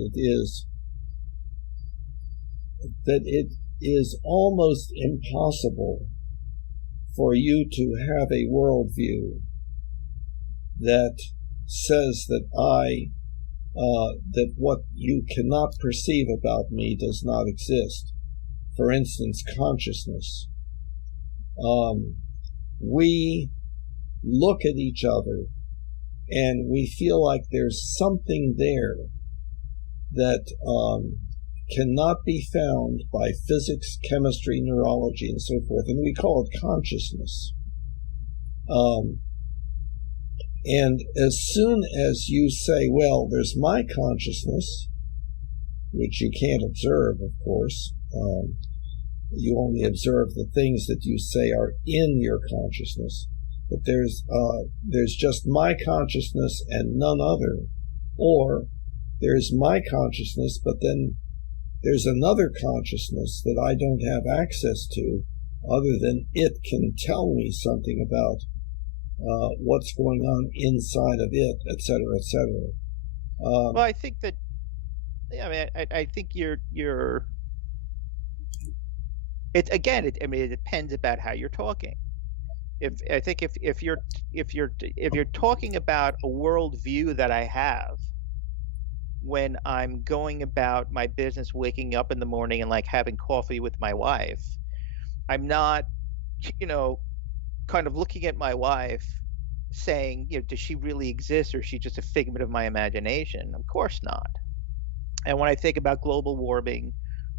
it is almost impossible for you to have a worldview that says that that what you cannot perceive about me does not exist. For instance, consciousness. We look at each other and we feel like there's something there that cannot be found by physics, chemistry, neurology, and so forth, and we call it consciousness. And as soon as you say, well, there's my consciousness, which you can't observe, of course, you only observe the things that you say are in your consciousness, but there's just my consciousness and none other, or there's my consciousness, but then there's another consciousness that I don't have access to other than it can tell me something about what's going on inside of it, et cetera, et cetera. Well, I think that, I think it depends about how you're talking. If you're talking about a worldview that I have when I'm going about my business, waking up in the morning and like having coffee with my wife, I'm not, kind of looking at my wife saying, does she really exist, or is she just a figment of my imagination? Of course not. And when I think about global warming,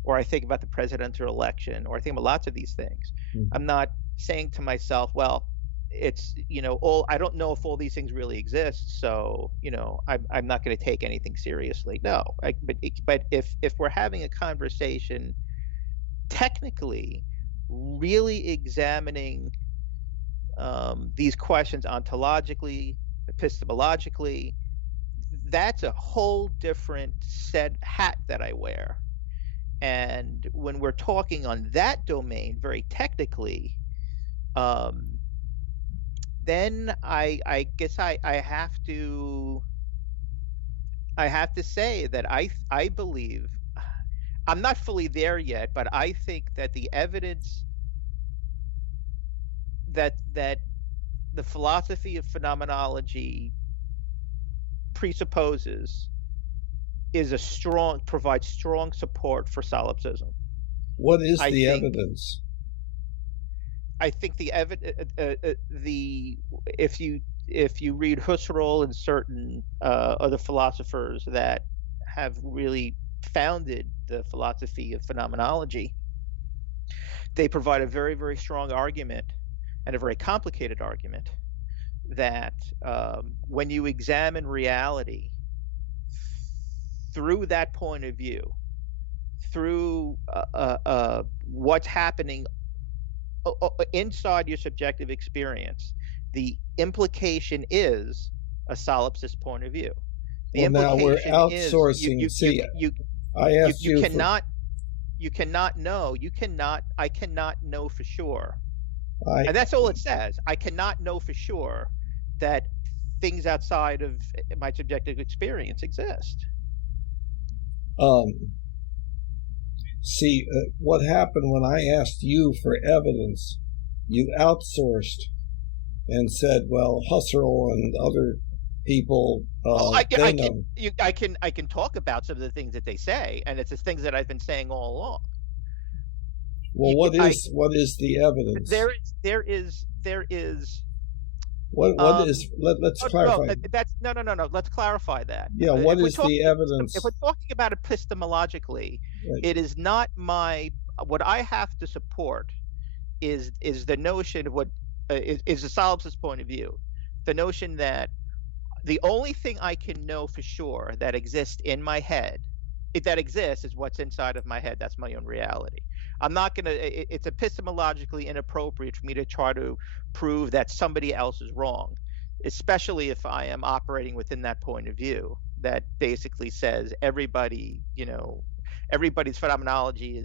or I think about the presidential election, or I think about lots of these things, I'm not saying to myself, well, it's, I don't know if all these things really exist, so, I'm not going to take anything seriously. No, but if we're having a conversation technically, really examining these questions ontologically, epistemologically, that's a whole different hat that I wear. And when we're talking on that domain very technically, then I guess I have to say that I believe, I'm not fully there yet, but I think that the evidence that the philosophy of phenomenology presupposes provides strong support for solipsism. What is the evidence? I think the if you read Husserl and certain other philosophers that have really founded the philosophy of phenomenology, they provide a very, very strong argument, and a very complicated argument, that when you examine reality through that point of view, through what's happening inside your subjective experience, the implication is a solipsist point of view. The implication now we're outsourcing. I cannot know for sure. And that's all it says. I cannot know for sure that things outside of my subjective experience exist. See, what happened when I asked you for evidence, you outsourced and said, well, Husserl and other people, they know. I can talk about some of the things that they say, and it's the things that I've been saying all along. Well, what is the evidence? There is. Let's clarify. No. Let's clarify that. Yeah, what is the evidence? If we're talking about epistemologically, right. It is not what I have to support is the notion of what is the solipsist point of view. The notion that the only thing I can know for sure that exists in my head, if that exists, is what's inside of my head. That's my own reality. I'm not going to, it's epistemologically inappropriate for me to try to prove that somebody else is wrong, especially if I am operating within that point of view that basically says everybody's phenomenology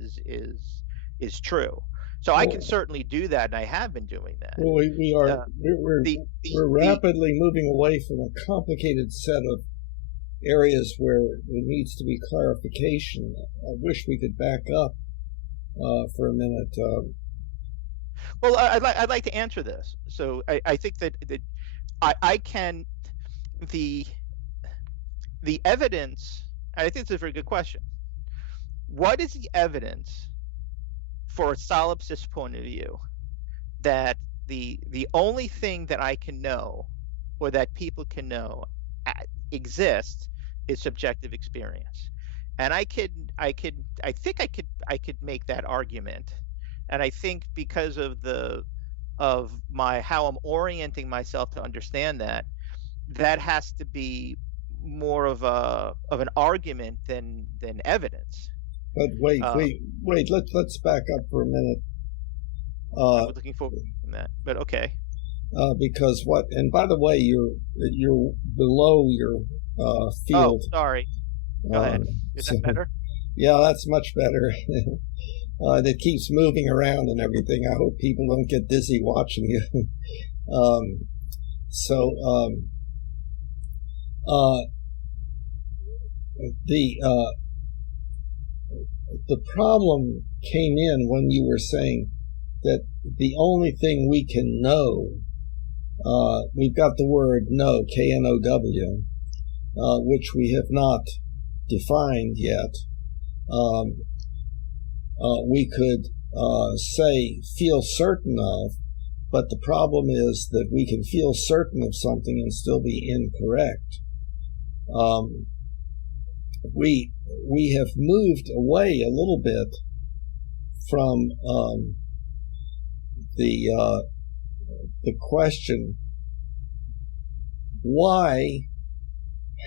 is true. So I can certainly do that, and I have been doing that. Well, we're rapidly moving away from a complicated set of areas where there needs to be clarification. I wish we could back up for a minute. Well, I'd like to answer this. So I think that I can the evidence. I think it's a very good question. What is the evidence for a solipsist point of view that the only thing that I can know or that people can know exists is subjective experience? And I think I could make that argument. And I think because of how I'm orienting myself to understand that has to be more of an argument than evidence. But wait. Let's back up for a minute. I was looking forward to that, but okay. Because what? And by the way, you're below your field. Oh, sorry. Go ahead. Is that better? Yeah, that's much better. That keeps moving around and everything. I hope people don't get dizzy watching you. The problem came in when you were saying that the only thing we can know, we've got the word know, K-N-O-W, which we have not defined yet. We could say feel certain of, but the problem is that we can feel certain of something and still be incorrect. We have moved away a little bit from the question, why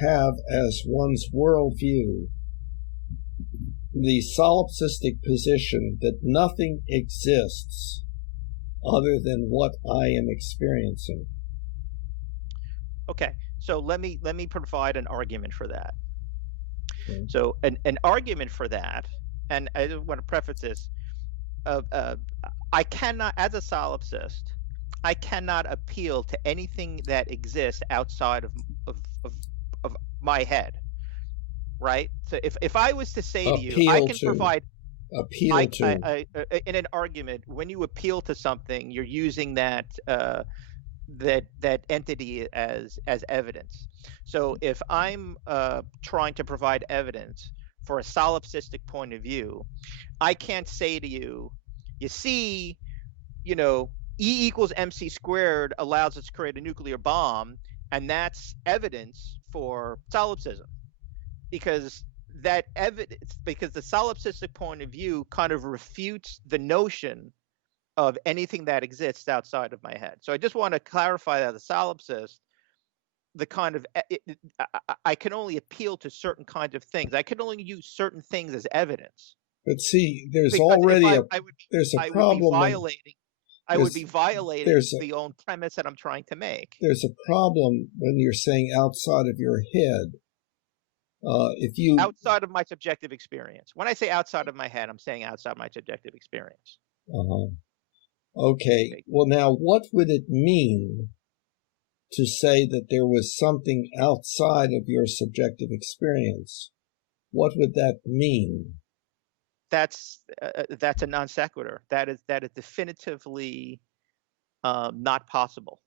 have as one's worldview the solipsistic position that nothing exists other than what I am experiencing? Okay, so let me provide an argument for that. Okay. So an argument for that, and I want to preface this, I cannot, as a solipsist, I cannot appeal to anything that exists outside of my head, right? So if I was to say to you, I can provide in an argument, when you appeal to something, you're using that entity as evidence. So if I'm trying to provide evidence for a solipsistic point of view, I can't say to you, you see, E equals MC squared allows us to create a nuclear bomb, and that's evidence for solipsism, because the solipsistic point of view kind of refutes the notion of anything that exists outside of my head. So I just want to clarify that as a solipsist, I can only appeal to certain kinds of things. I can only use certain things as evidence. But see, there's already a problem. I would be violating the own premise that I'm trying to make. There's a problem when you're saying outside of your head. Outside of my subjective experience. When I say outside of my head, I'm saying outside my subjective experience. Okay. Well, now, what would it mean to say that there was something outside of your subjective experience? What would that mean? that's a non sequitur. That is definitively not possible.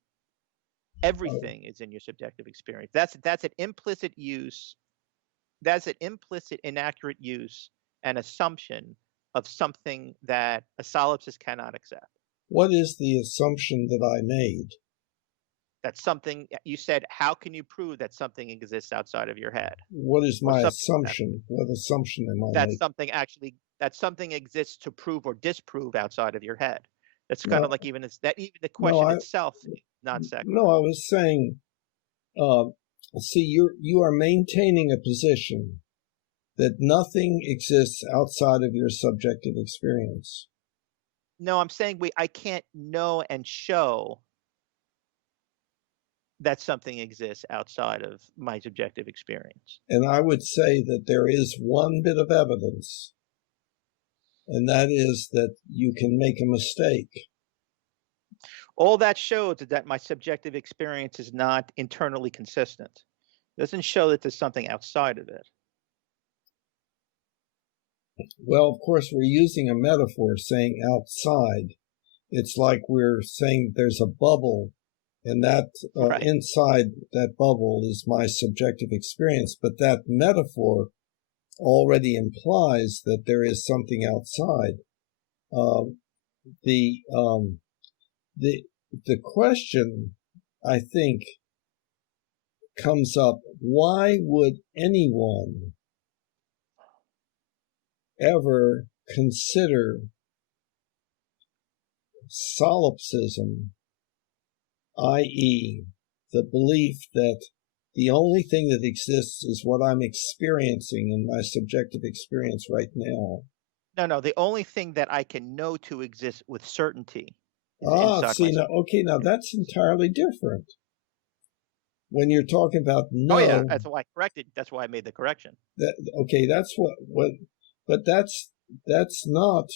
Everything is in your subjective experience. That's an implicit use. That's an implicit inaccurate use and assumption of something that a solipsist cannot accept. What is the assumption that I made? That something, you said, how can you prove that something exists outside of your head? What is my assumption? What assumption am I making? That something exists to prove or disprove outside of your head. That's kind of like even the question itself is not secular. No, I was saying, see, you are maintaining a position that nothing exists outside of your subjective experience. No, I'm saying I can't know and show that something exists outside of my subjective experience. And I would say that there is one bit of evidence, and that is that you can make a mistake. All that shows is that my subjective experience is not internally consistent. It doesn't show that there's something outside of it. Well, of course, we're using a metaphor saying outside. It's like we're saying there's a bubble, and that right. Inside that bubble is my subjective experience. But that metaphor already implies that there is something outside. The question, I think, comes up: why would anyone ever consider solipsism, i.e., the belief that the only thing that exists is what I'm experiencing in my subjective experience right now? No, the only thing that I can know to exist with certainty is inside now that's entirely different. When you're talking about no, that's why I corrected. That's why I made the correction. That's what, but that's not.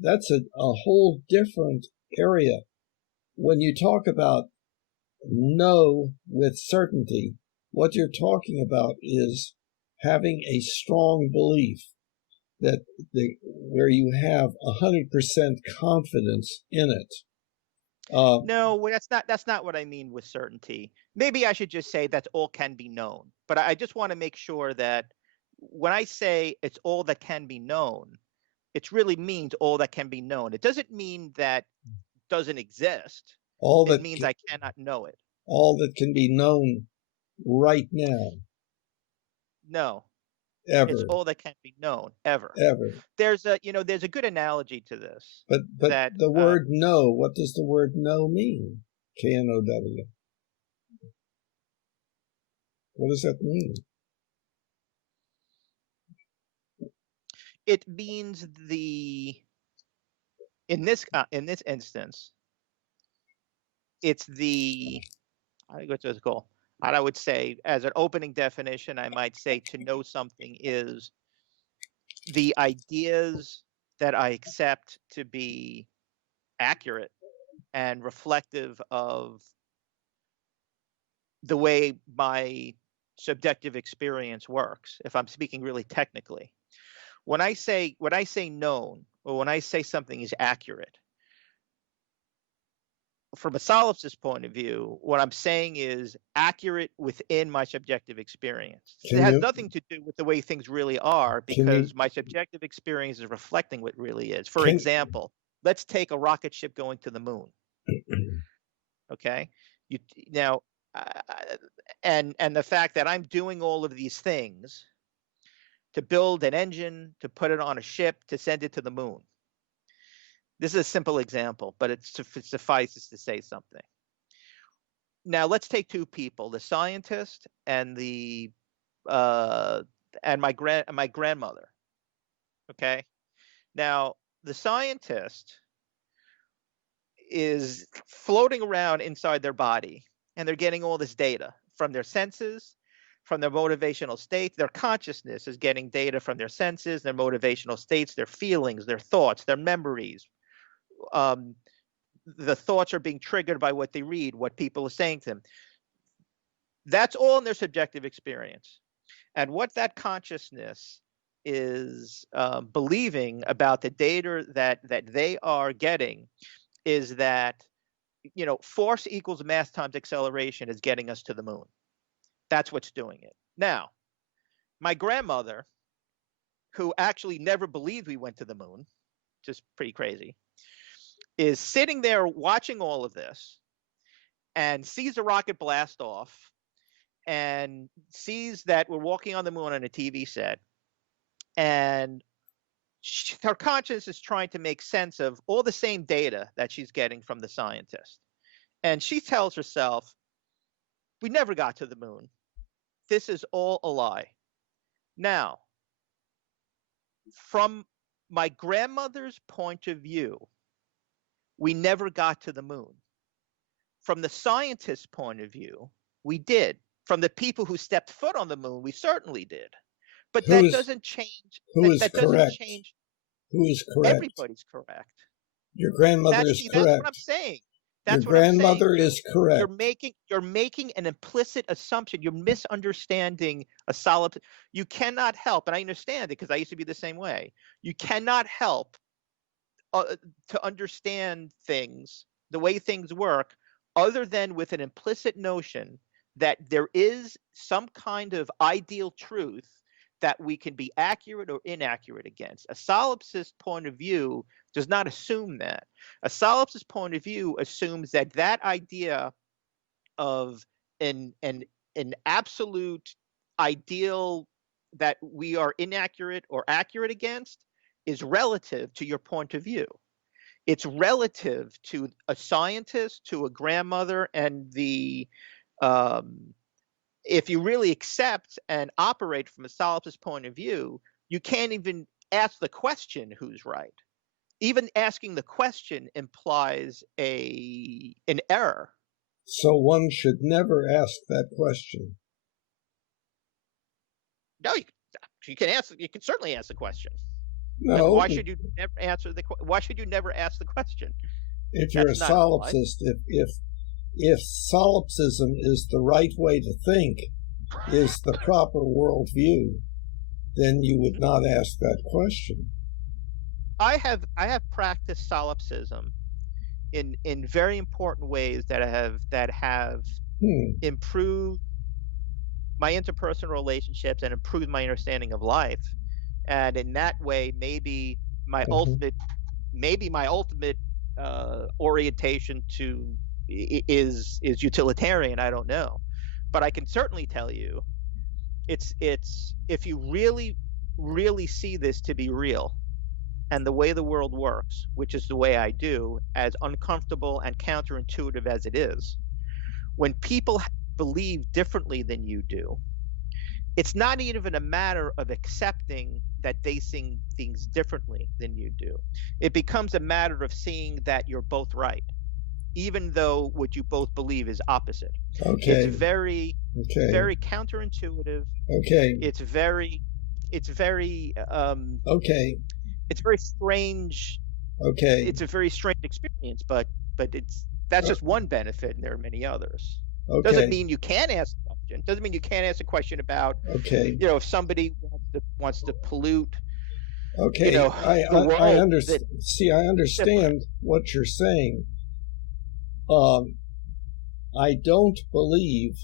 That's a whole different area. When you talk about no with certainty, what you're talking about is having a strong belief that where you have 100% confidence in it. No, that's not what I mean with certainty. Maybe I should just say that all can be known. But I just want to make sure that when I say it's all that can be known, it really means all that can be known. It doesn't mean that doesn't exist. It means I cannot know it. All that can be known right now. No. Ever. It's all that can be known, ever. Ever. There's a good analogy to this. But the word know, what does the word know mean? K-N-O-W. What does that mean? It means in this instance, it's what's it called? I would say, as an opening definition, I might say to know something is the ideas that I accept to be accurate and reflective of the way my subjective experience works, if I'm speaking really technically. When I say known, or when I say something is accurate, from a solipsist point of view, what I'm saying is accurate within my subjective experience. It has nothing to do with the way things really are, because my subjective experience is reflecting what really is. For example, let's take a rocket ship going to the moon. Okay? And the fact that I'm doing all of these things to build an engine, to put it on a ship, to send it to the moon. This is a simple example, but it suffices to say something. Now let's take two people: the scientist and my grandmother. Okay. Now the scientist is floating around inside their body, and they're getting all this data from their senses, from their motivational states. Their consciousness is getting data from their senses, their motivational states, their feelings, their thoughts, their memories. The thoughts are being triggered by what they read, what people are saying to them. That's all in their subjective experience. And what that consciousness is believing about the data that they are getting is that, force equals mass times acceleration is getting us to the moon. That's what's doing it. Now, my grandmother, who actually never believed we went to the moon, just pretty crazy, is sitting there watching all of this and sees a rocket blast off and sees that we're walking on the moon on a TV set. And her conscience is trying to make sense of all the same data that she's getting from the scientist. And she tells herself, we never got to the moon. This is all a lie. Now, from my grandmother's point of view, we never got to the moon. From the scientist's point of view, we did. From the people who stepped foot on the moon, we certainly did. But that doesn't change. That doesn't change. Who is correct? Everybody's correct. Your grandmother is correct. That's what I'm saying. Your grandmother is correct. You're making an implicit assumption. You're misunderstanding a solid. You cannot help, and I understand it because I used to be the same way. You cannot help to understand things, the way things work, other than with an implicit notion that there is some kind of ideal truth that we can be accurate or inaccurate against. A solipsist point of view does not assume that. A solipsist point of view assumes that that idea of an absolute ideal that we are inaccurate or accurate against is relative to your point of view. It's relative to a scientist, to a grandmother, and if you really accept and operate from a solipsist point of view, you can't even ask the question who's right. Even asking the question implies an error. So one should never ask that question. No, you can answer. You can certainly ask the question. No. But why should you never answer why should you never ask the question? If you're a solipsist, if solipsism is the right way to think, is the proper worldview, then you would not ask that question. I have practiced solipsism in very important ways that have improved my interpersonal relationships and improved my understanding of life. And in that way, maybe my ultimate orientation to is utilitarian. I don't know, but I can certainly tell you, it's if you really see this to be real, and the way the world works, which is the way I do, as uncomfortable and counterintuitive as it is, when people believe differently than you do, it's not even a matter of accepting that they see things differently than you do. It becomes a matter of seeing that you're both right, even though what you both believe is opposite. Okay. It's very counterintuitive. Okay. It's very okay. It's very strange. Okay. It's a very strange experience, but that's just one benefit, and there are many others. Okay. Doesn't mean you can't ask a question. Doesn't mean you can't ask a question about, if somebody wants to pollute. Okay. I understand. See, I understand what you're saying. I don't believe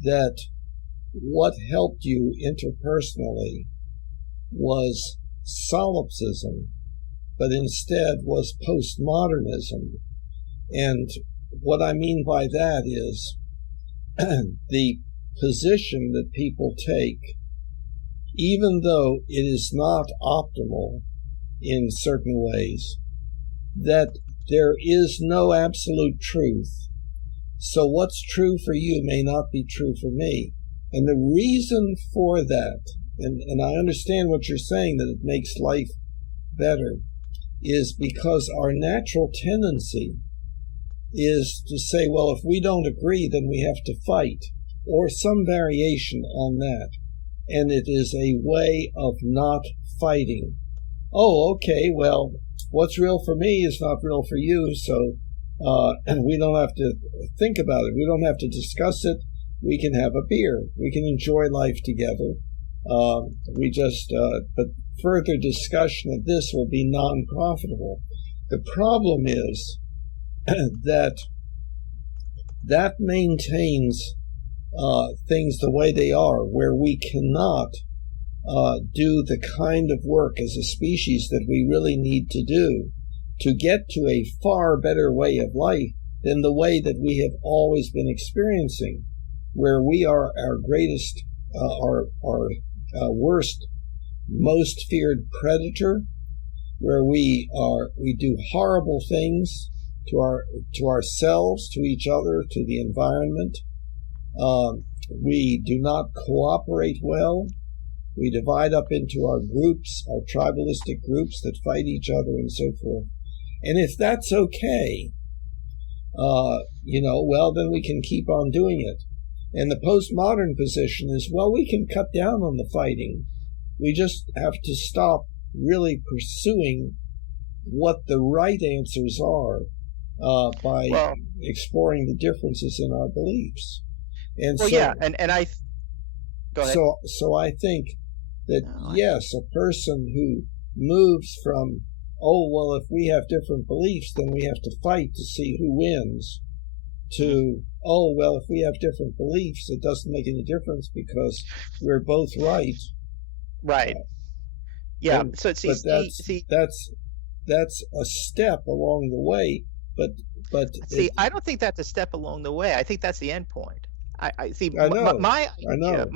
that what helped you interpersonally was solipsism, but instead was postmodernism. And what I mean by that is the position that people take, even though it is not optimal in certain ways, that there is no absolute truth. So what's true for you may not be true for me. And the reason for that, and I understand what you're saying, that it makes life better, is because our natural tendency is to say, well, if we don't agree, then we have to fight, or some variation on that. And it is a way of not fighting. Oh, okay, well, what's real for me is not real for you, so and we don't have to think about it. We don't have to discuss it. We can have a beer. We can enjoy life together. But further discussion of this will be non-profitable. The problem is that maintains things the way they are, where we cannot do the kind of work as a species that we really need to do to get to a far better way of life than the way that we have always been experiencing, where we are our greatest, our worst, most feared predator, where we do horrible things to ourselves, to each other, to the environment. We do not cooperate well. We divide up into our groups, our tribalistic groups that fight each other and so forth. And if that's okay, well, then we can keep on doing it. And the postmodern position is, well, we can cut down on the fighting. We just have to stop really pursuing what the right answers are by exploring the differences in our beliefs. And well, so, yeah, and I go ahead. So I think that yes, a person who moves from, oh well, if we have different beliefs, then we have to fight to see who wins, to oh well, if we have different beliefs, it doesn't make any difference because we're both right. Right. Yeah. So that's a step along the way, but I don't think that's a step along the way. I think that's the end point. I see. I know. My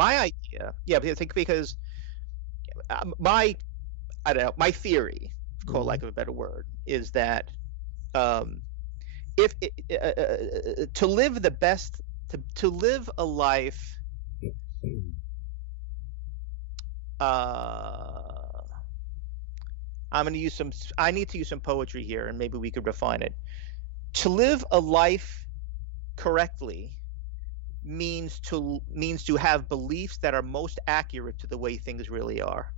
idea. Yeah, I think because my theory, for lack of a better word, is that if to live the best, to live a life. I need to use some poetry here, and maybe we could refine it. To live a life correctly means to have beliefs that are most accurate to the way things really are.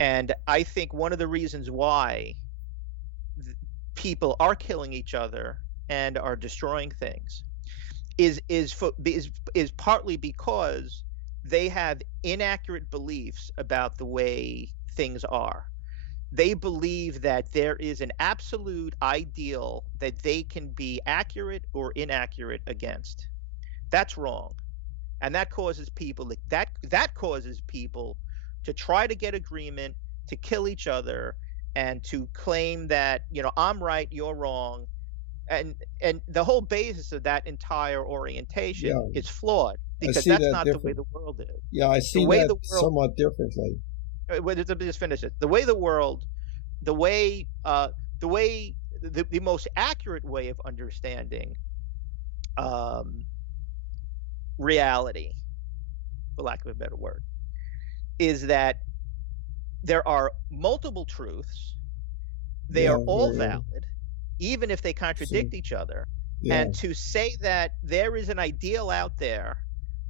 And I think one of the reasons why people are killing each other and are destroying things is partly because they have inaccurate beliefs about the way things are. They believe that there is an absolute ideal that they can be accurate or inaccurate against. That's wrong. And that causes people to try to get agreement, to kill each other, and to claim that, I'm right, you're wrong. And the whole basis of that entire orientation is flawed, because that's not the way the world is. Yeah, I see that somewhat differently. Just finish it. The most accurate way of understanding reality, for lack of a better word, is that there are multiple truths. They are all valid, even if they contradict each other. And to say that there is an ideal out there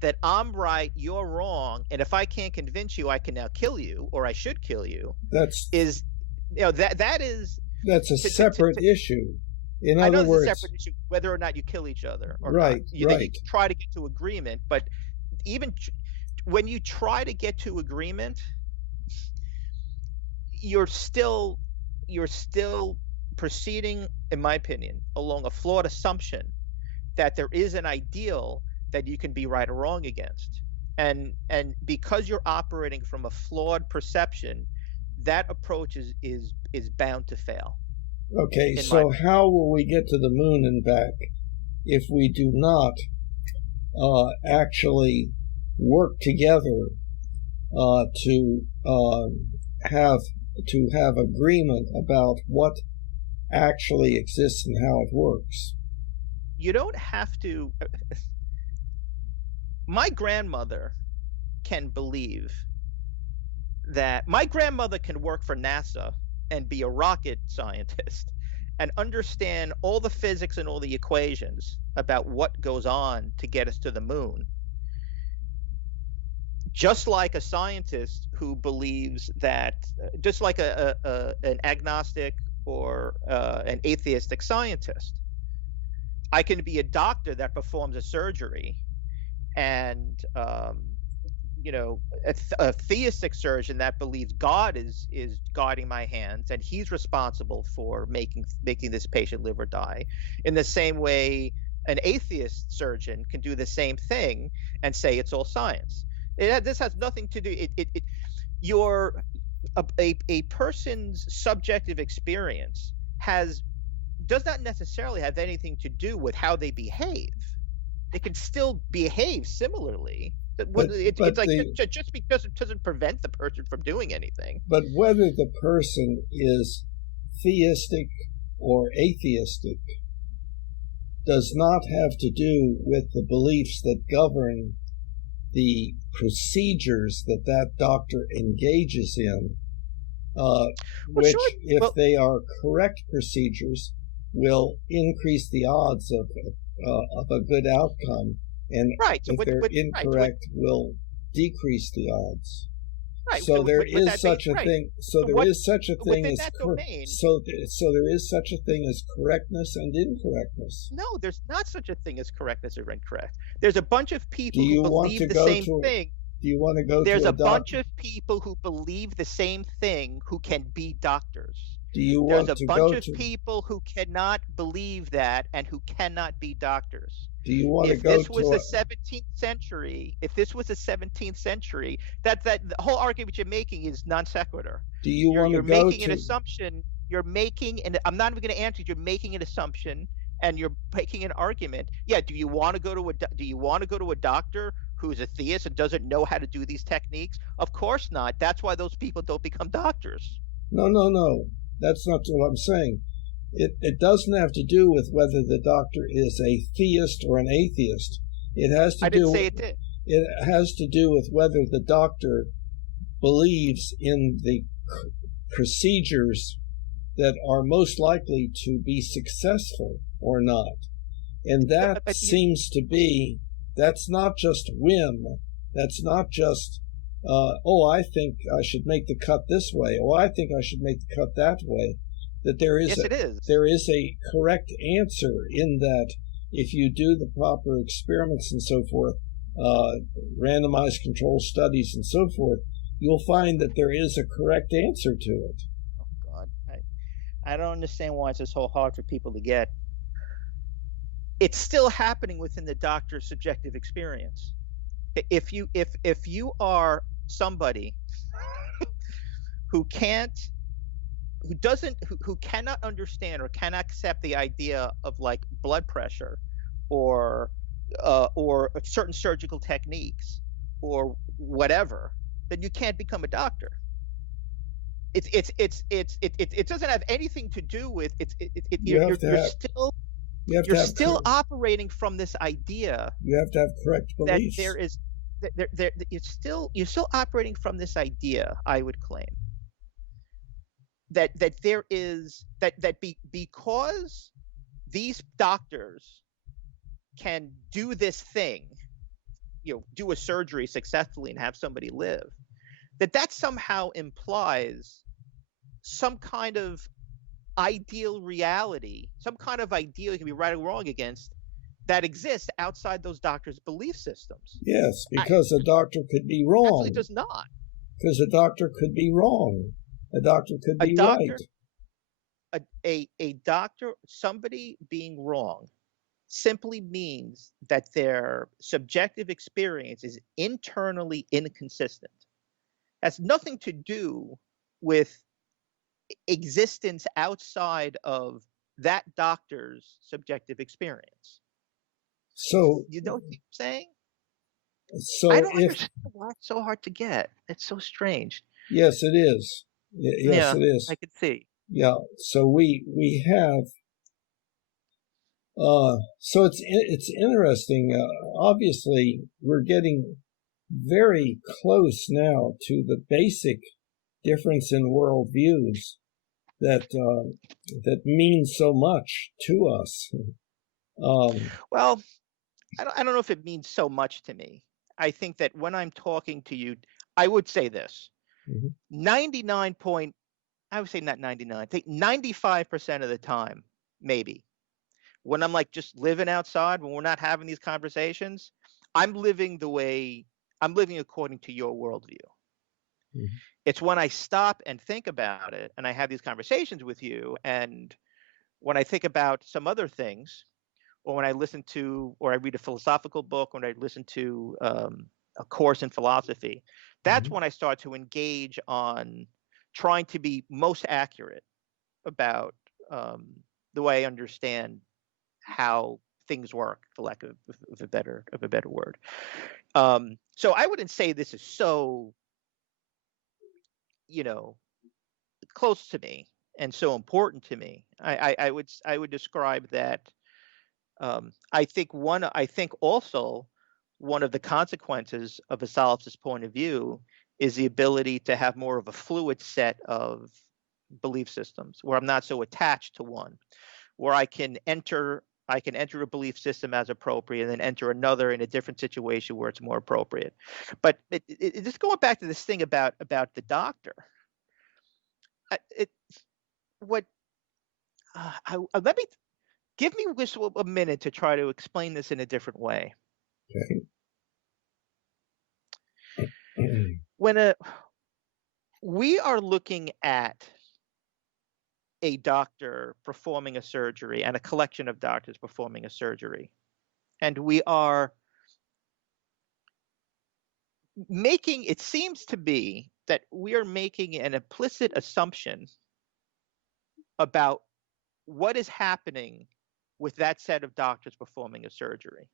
that I'm right, you're wrong, and if I can't convince you, I can now kill you, or I should kill you. That's a separate issue. In other words, it's a separate issue whether or not you kill each other, or right. You can try to get to agreement, but even when you try to get to agreement, you're still proceeding, in my opinion, along a flawed assumption that there is an ideal that you can be right or wrong against. And because you're operating from a flawed perception, that approach is bound to fail. Okay, so how will we get to the moon and back if we do not actually work together to have agreement about what actually exists and how it works? You don't have to. My grandmother can believe that my grandmother can work for NASA and be a rocket scientist and understand all the physics and all the equations about what goes on to get us to the moon, just like a scientist who believes that, just like an agnostic or an atheistic scientist. I can be a doctor that performs a surgery and a theistic surgeon that believes God is guiding my hands and he's responsible for making this patient live or die. In the same way, an atheist surgeon can do the same thing and say it's all science. This has nothing to do. Your a person's subjective experience does not necessarily have anything to do with how they behave. They can still behave similarly. It's like just because it doesn't prevent the person from doing anything. But whether the person is theistic or atheistic does not have to do with the beliefs that govern the procedures that doctor engages in, which, if they are correct procedures, will increase the odds of a good outcome, and if they're incorrect, will decrease the odds. Right. So there is such a thing. So there is such a thing as there is such a thing as correctness and incorrectness. No, there's not such a thing as correctness or incorrect. There's a bunch of people who believe the same thing. Do you want to go? There's a bunch of people who believe the same thing who can be doctors. There's a bunch of people who cannot believe that and who cannot be doctors. Do you want to go? If this was the 17th century, that the whole argument you're making is non sequitur. Do you want to go? You're making an assumption. You're making, and I'm not even going to answer. You're making an assumption, and you're making an argument. Yeah. Do you want to go to a doctor who's a theist and doesn't know how to do these techniques? Of course not. That's why those people don't become doctors. No. That's not what I'm saying. It doesn't have to do with whether the doctor is a theist or an atheist. It has to I didn't say it did. It has to do with whether the doctor believes in the procedures that are most likely to be successful or not. And that seems to be, that's not just whim. That's not just, I think I should make the cut this way. I think I should make the cut that way. That there is there is a correct answer in that if you do the proper experiments and so forth, randomized control studies and so forth, you'll find that there is a correct answer to it. Oh God, I don't understand why it's so hard for people to get. It's still happening within the doctor's subjective experience. If you are somebody who cannot understand or cannot accept the idea of like blood pressure or certain surgical techniques or whatever, then you can't become a doctor. It doesn't have anything to do with you're still operating from this idea. You have to have correct beliefs. You're still operating from this idea, I would claim, that there is because these doctors can do this thing, do a surgery successfully and have somebody live, that somehow implies some kind of ideal reality, some kind of ideal you can be right or wrong against, that exists outside those doctors' belief systems. Yes, because a doctor could be wrong. Actually, does not. Because a doctor could be wrong. A doctor could be right. A doctor, somebody being wrong, simply means that their subjective experience is internally inconsistent. Has nothing to do with existence outside of that doctor's subjective experience. So you know what I'm saying? So I don't understand why it's so hard to get. It's so strange. Yes, it is. Yes, it is. I could see. Yeah. So we have. So it's interesting. Obviously, we're getting very close now to the basic difference in worldviews that means so much to us. Well, I don't know if it means so much to me. I think that when I'm talking to you, I would say this: 95% of the time, maybe, when I'm like just living outside, when we're not having these conversations, I'm living the way I'm living according to your worldview. Mm-hmm. It's when I stop and think about it, and I have these conversations with you, and when I think about some other things, or when I listen to, or I read a philosophical book, when I listen to a course in philosophy, that's Mm-hmm. when I start to engage on trying to be most accurate about the way I understand how things work, for lack of a better word. So I wouldn't say this is so, close to me and so important to me. I would describe that. I think also one of the consequences of a solipsist point of view is the ability to have more of a fluid set of belief systems, where I'm not so attached to one, where I can enter a belief system as appropriate and then enter another in a different situation where it's more appropriate. But just going back to this thing about the doctor, let me give me just a minute to try to explain this in a different way. Okay. When we are looking at a doctor performing a surgery and a collection of doctors performing a surgery, and we are making, it seems to be that we are making an implicit assumption about what is happening with that set of doctors performing a surgery.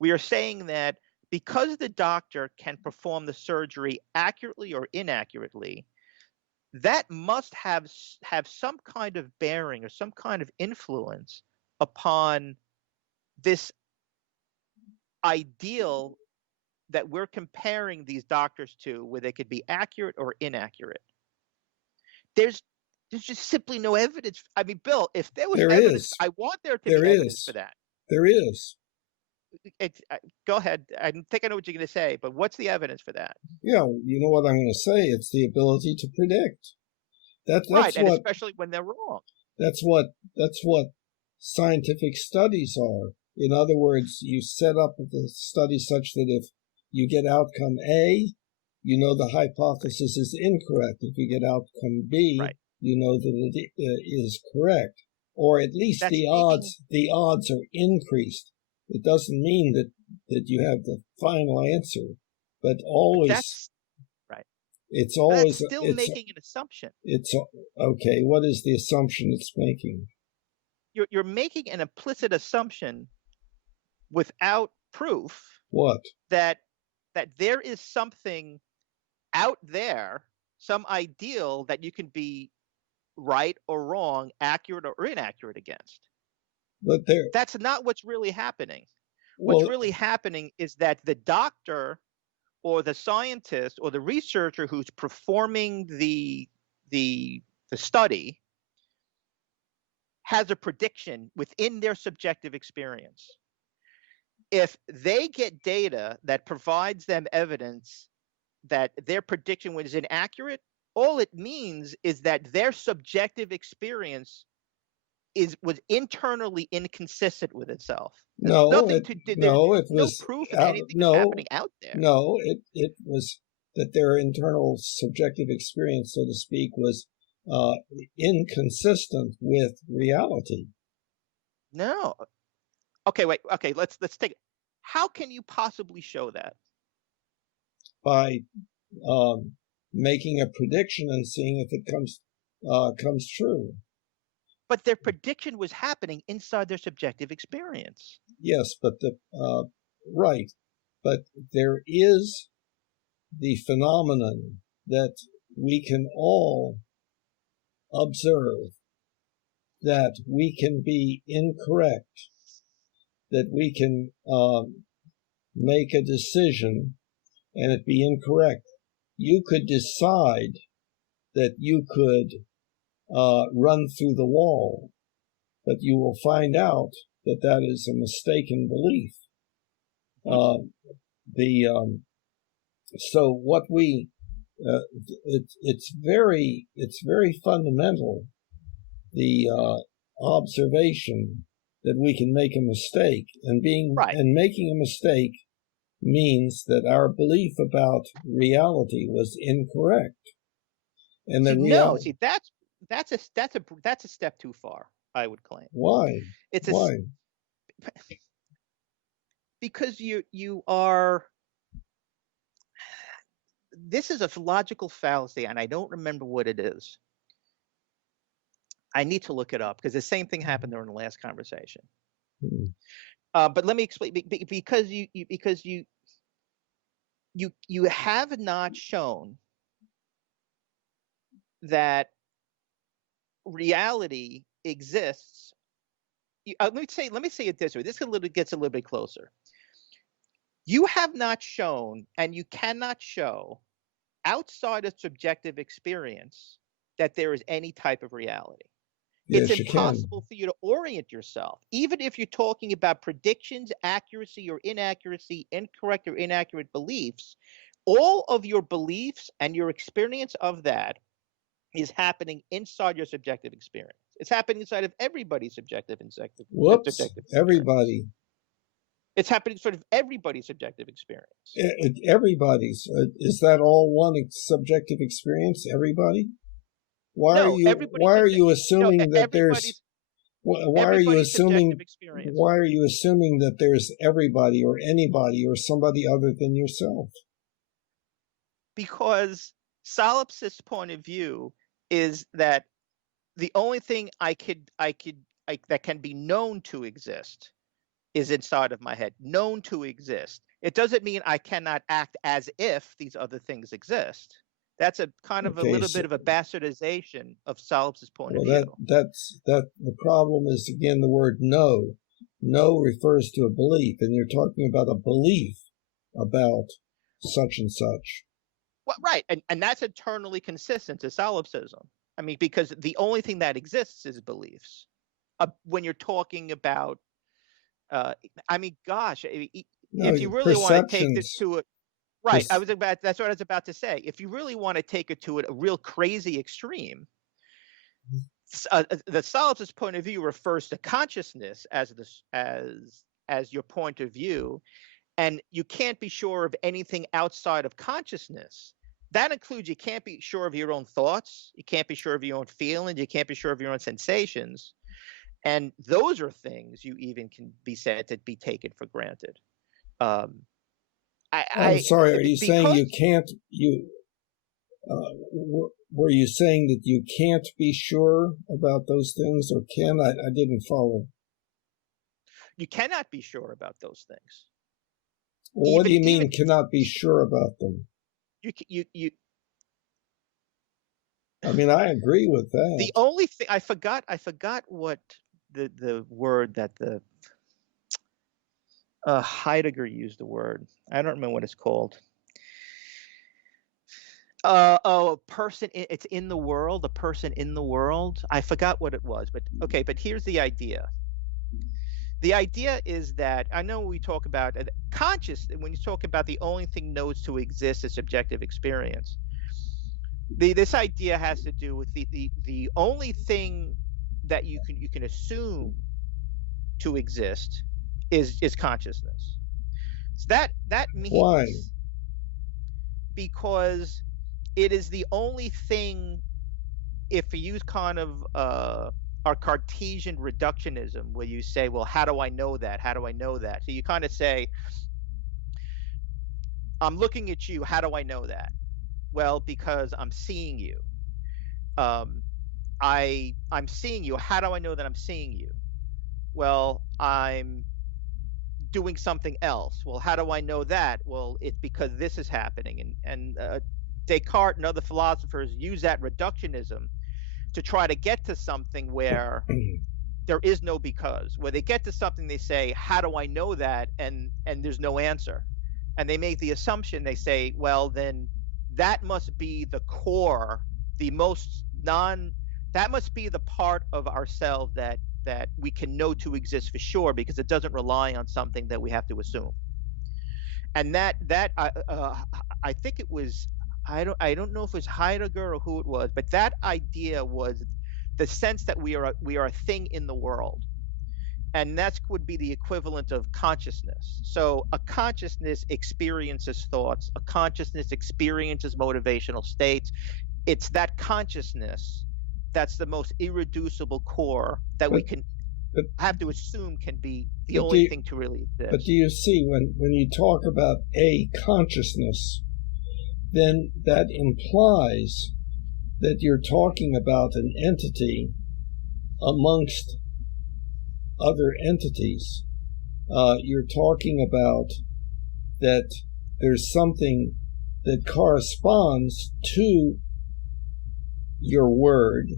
We are saying that because the doctor can perform the surgery accurately or inaccurately, that must have some kind of bearing or some kind of influence upon this ideal that we're comparing these doctors to, where they could be accurate or inaccurate. There's just simply no evidence. I mean, Bill, if there was evidence, I want there to be evidence for that. There is. Go ahead. I think I know what you're going to say, but what's the evidence for that? Yeah, you know what I'm going to say. It's the ability to predict. That's right, and what, especially when they're wrong. That's what scientific studies are. In other words, you set up the study such that if you get outcome A, you know the hypothesis is incorrect. If you get outcome B, right, you know that it is correct, or at least the odds are increased. It doesn't mean that you have the final answer, but always that's right. It's always that's still making an assumption. It's okay. What is the assumption it's making? You're making an implicit assumption without proof. What? That there is something out there, some ideal that you can be right or wrong, accurate or inaccurate against. But that's not what's really happening. What's really happening is that the doctor or the scientist or the researcher who's performing the study has a prediction within their subjective experience. If they get data that provides them evidence that their prediction was inaccurate, all it means is that their subjective experience was internally inconsistent with itself. No, no proof of anything was happening out there. No, it was that their internal subjective experience, so to speak, was inconsistent with reality. No. Okay, wait. Okay, let's take it. How can you possibly show that? By making a prediction and seeing if it comes true. But their prediction was happening inside their subjective experience. Yes, but right. But there is the phenomenon that we can all observe, that we can be incorrect, that we can make a decision and it be incorrect. You could decide that you could run through the wall, but you will find out that that is a mistaken belief. So what we it's very fundamental, the observation that we can make a mistake, and making a mistake means that our belief about reality was incorrect. And the see, that's a step too far, I would claim. Why? Why? Because you are. This is a logical fallacy, and I don't remember what it is. I need to look it up because the same thing happened during the last conversation. But let me explain. Because you have not shown that reality exists. Let me say it this way. This gets a little bit closer. You have not shown, and you cannot show, outside of subjective experience, that there is any type of reality. Yes, it's impossible for you to orient yourself, even if you're talking about predictions, accuracy or inaccuracy, incorrect or inaccurate beliefs. All of your beliefs and your experience of that is happening inside your subjective experience. It's happening inside of everybody's subjective and subjective. Everybody. It's happening sort of everybody's subjective experience. Everybody's. Is that all one subjective experience? Everybody? Why are you assuming that there's why are you assuming that there's everybody or anybody or somebody other than yourself? Because solipsist's point of view is that the only thing that can be known to exist is inside of my head, known to exist. It doesn't mean I cannot act as if these other things exist. That's a kind of a little bit of a bastardization of solipsist's point of view. The problem is, again, the word know. Know refers to a belief, and you're talking about a belief about such and such. Well, right, and that's eternally consistent to solipsism. I mean, because the only thing that exists is beliefs. When you're talking about I mean, gosh, if you really want to take this to it, right? That's what I was about to say. If you really want to take it to a real crazy extreme, the solipsist point of view refers to consciousness as your point of view, and you can't be sure of anything outside of consciousness. That includes you can't be sure of your own thoughts, you can't be sure of your own feelings, you can't be sure of your own sensations. And those are things you even can be said to be taken for granted. I'm sorry, are you saying you can't, were you saying that you can't be sure about those things, or can? I didn't follow. You cannot be sure about those things. Well, what do you mean cannot be sure about them? You I mean, I agree with that. The only thing I forgot what the word that the Heidegger used the word. I don't remember what it's called. A person. It's in the world. A person in the world. I forgot what it was, but okay. But here's the idea. The idea is that I know we talk about conscious. When you talk about the only thing knows to exist is subjective experience. This idea has to do with the only thing that you can assume to exist is consciousness. So that means why? Because it is the only thing. If you use kind of our Cartesian reductionism, where you say, well, how do I know that? How do I know that? So you kind of say, I'm looking at you. How do I know that? Well, because I'm seeing you. I'm seeing you. How do I know that I'm seeing you? Well, I'm doing something else. Well, how do I know that? Well, it's because this is happening. And Descartes and other philosophers use that reductionism to try to get to something where there is no because. Where they get to something, they say, how do I know that? And there's no answer. And they make the assumption, they say, well, then that must be the core, that must be the part of ourselves that we can know to exist for sure, because it doesn't rely on something that we have to assume. And that I think it was, I don't know if it was Heidegger or who it was, but that idea was the sense that we are a thing in the world. And that would be the equivalent of consciousness. So a consciousness experiences thoughts, a consciousness experiences motivational states. It's that consciousness that's the most irreducible core that we can have to assume can be the only thing to really exist. But do you see, when you talk about a consciousness, then that implies that you're talking about an entity amongst other entities. You're talking about that there's something that corresponds to your word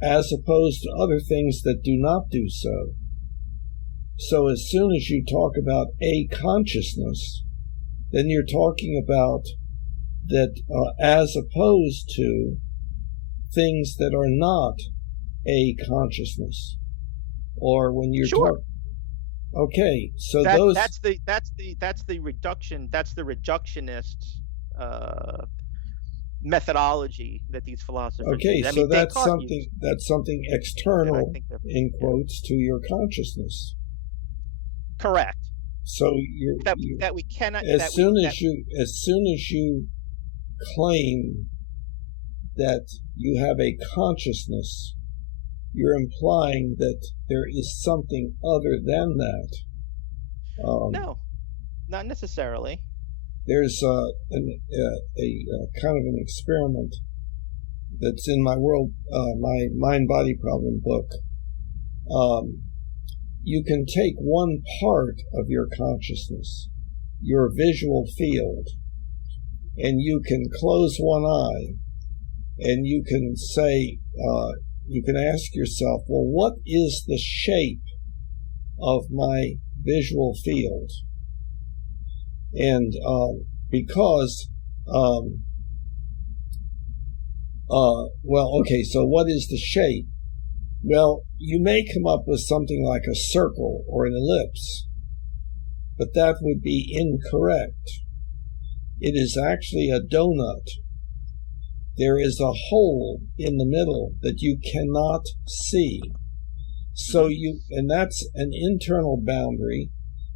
as opposed to other things that do not do so. So as soon as you talk about a consciousness, then you're talking about that as opposed to things that are not a consciousness. Or when you're sure. Okay, so that's the reductionist methodology that these philosophers use. So that's something external in quotes to your consciousness. Correct. So that we cannot. As soon as you claim that you have a consciousness, you're implying that there is something other than that. No, not necessarily. There's a kind of an experiment that's in my my mind-body problem book. You can take one part of your consciousness, your visual field, and you can close one eye, and you can say, you can ask yourself, well, what is the shape of my visual field? And because, so what is the shape? Well, you may come up with something like a circle or an ellipse, but that would be incorrect. It is actually a donut. There is a hole in the middle that you cannot see. And that's an internal boundary,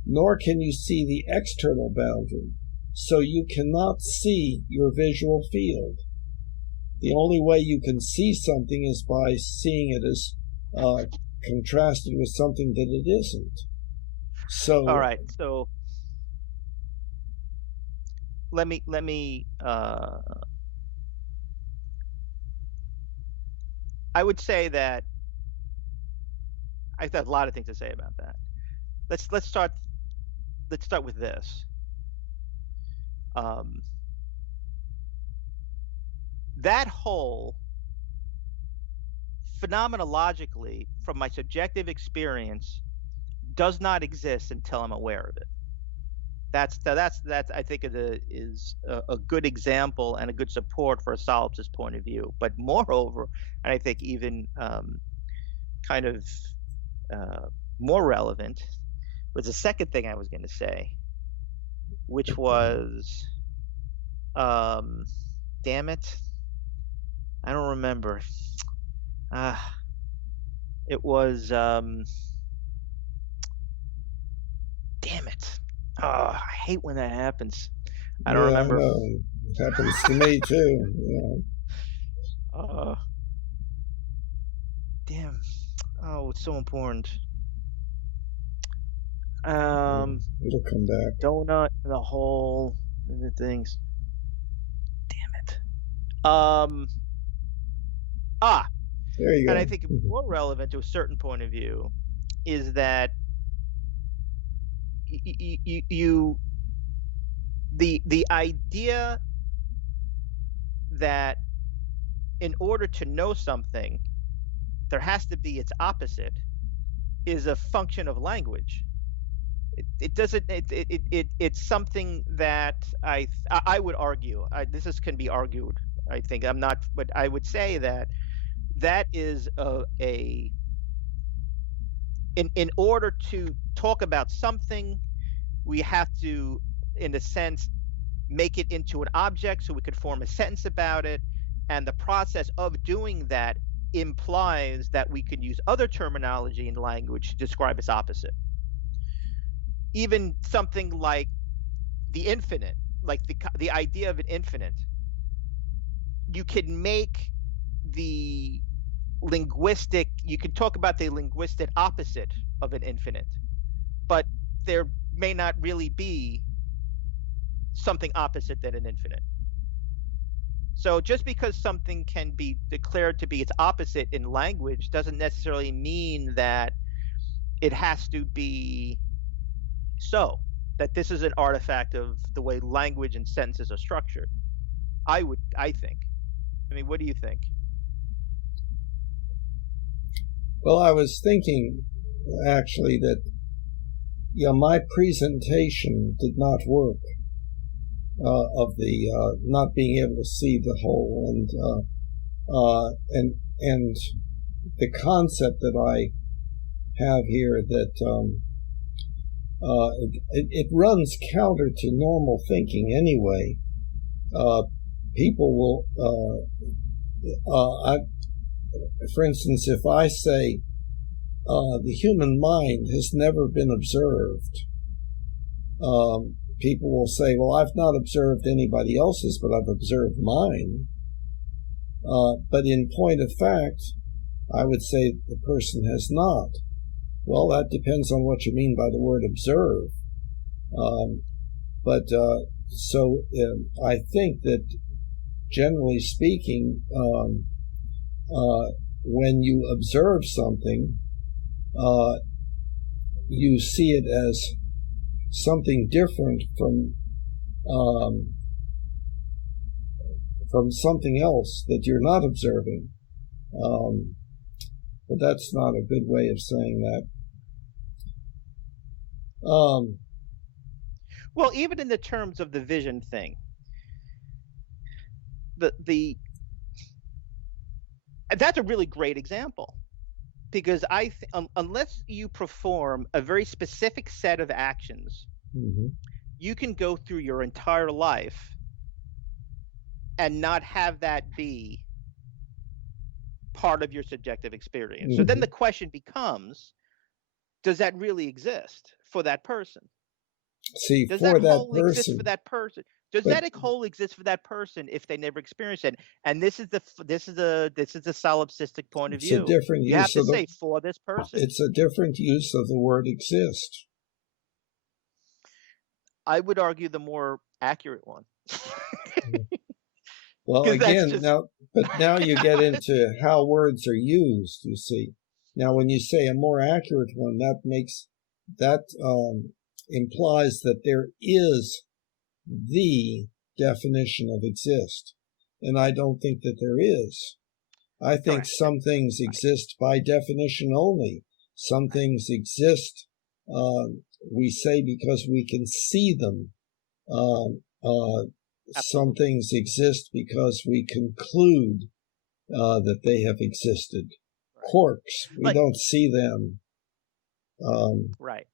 nor can you see the external boundary. So you cannot see your visual field. The only way you can see something is by seeing it as contrasted with something that it isn't. So all right. So let me I would say that I have a lot of things to say about that. Let's start with this. That whole, phenomenologically, from my subjective experience, does not exist until I'm aware of it. That's I think is a good example and a good support for a solipsist point of view. But moreover, and I think even kind of more relevant, was the second thing I was going to say, which was, damn it, I don't remember. It was, damn it. Oh, I hate when that happens. I don't remember. I know. It happens to me too. Damn. Oh, it's so important. It'll come back. Donut, the hole, and the things. Damn it. There you go. And I think more relevant to a certain point of view is that the idea that in order to know something, there has to be its opposite is a function of language. It's something that I would argue. This can be argued. I think I'm not, but I would say that is in order to talk about something, we have to, in a sense, make it into an object so we could form a sentence about it. And the process of doing that implies that we can use other terminology in language to describe its opposite. Even something like the infinite, like the idea of an infinite, you can make the linguistic, you can talk about the linguistic opposite of an infinite, but there may not really be something opposite than an infinite. So just because something can be declared to be its opposite in language doesn't necessarily mean that it has to be so, that this is an artifact of the way language and sentences are structured. I think. I mean, what do you think? Well, I was thinking actually that my presentation did not work, of the not being able to see the whole, and the concept that I have here, that it runs counter to normal thinking anyway. People will, for instance, if I say the human mind has never been observed, people will say, well, I've not observed anybody else's, but I've observed mine. But in point of fact, I would say the person has not. Well, that depends on what you mean by the word observe. So I think that generally speaking, when you observe something, you see it as something different from something else that you're not observing. But that's not a good way of saying that. Well, even in the terms of the vision thing, that's a really great example, because unless you perform a very specific set of actions, mm-hmm. you can go through your entire life and not have that be part of your subjective experience. Mm-hmm. So then the question becomes, does that really exist for that person? See, does for that that whole person, exist for that person? Does that whole exist for that person if they never experienced it? And this is the solipsistic point of view. It's a different use. You have to say for this person. It's a different use of the word exist. I would argue the more accurate one. Well, again, now you get into how words are used, you see. Now, when you say a more accurate one, that implies that there is the definition of exist. And I don't think that there is. I think some things exist by definition only. Some things exist, we say, because we can see them. Some things exist because we conclude that they have existed. Quarks, we don't see them. Right.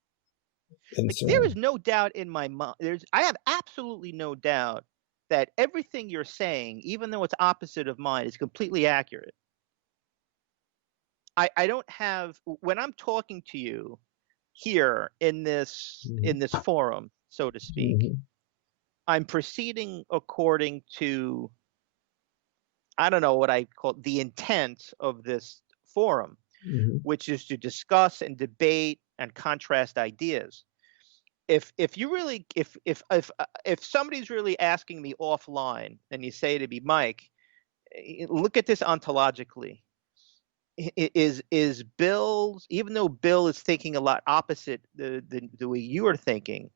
And so there is no doubt in my mind. I have absolutely no doubt that everything you're saying, even though it's opposite of mine, is completely accurate. I don't have, when I'm talking to you here in this forum, so to speak, I'm proceeding according to, I don't know what I call the intent of this forum, which is to discuss and debate and contrast ideas. If somebody's really asking me offline and you say to me, Mike, look at this ontologically. Is Bill's, even though Bill is thinking a lot opposite the way you are thinking,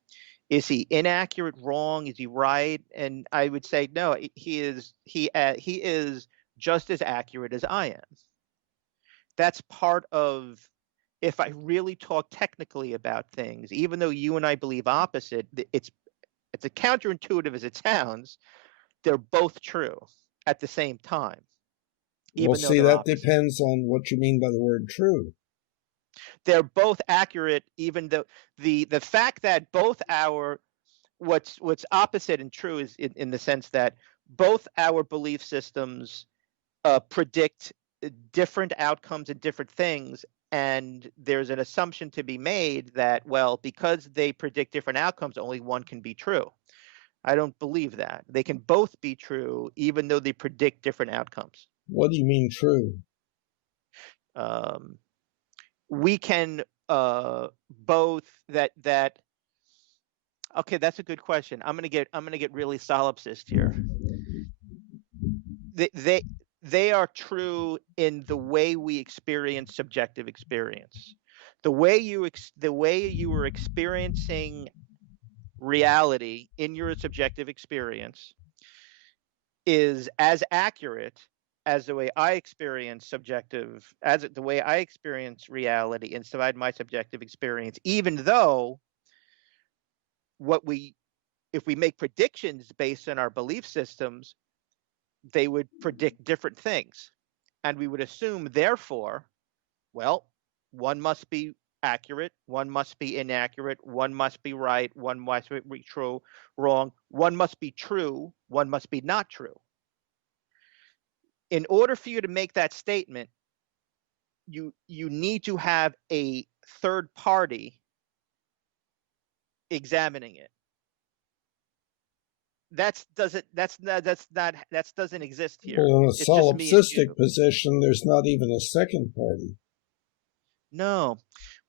is he inaccurate, wrong? Is he right? And I would say no. He is just as accurate as I am. That's part of, if I really talk technically about things, even though you and I believe opposite, it's as counterintuitive as it sounds, they're both true at the same time. Well, see, that depends on what you mean by the word true. They're both accurate, even though the fact that both what's opposite and true is in the sense that both our belief systems predict different outcomes and different things, and there's an assumption to be made that, well, because they predict different outcomes, only one can be true. I don't believe that. They can both be true, even though they predict different outcomes. What do you mean true? We can both that. Okay, that's a good question. I'm gonna get really solipsist here. They are true in the way we experience subjective experience. The way you were experiencing reality in your subjective experience is as accurate as the way I experience the way I experience reality inside my subjective experience, even though if we make predictions based on our belief systems, they would predict different things. And we would assume, therefore, well, one must be accurate, one must be inaccurate, one must be right, one must be true, wrong, one must be true, one must be not true. In order for you to make that statement, you need to have a third party examining it. That doesn't exist here. Well, in a It's just me and you. solipsistic position, there's not even a second party. No,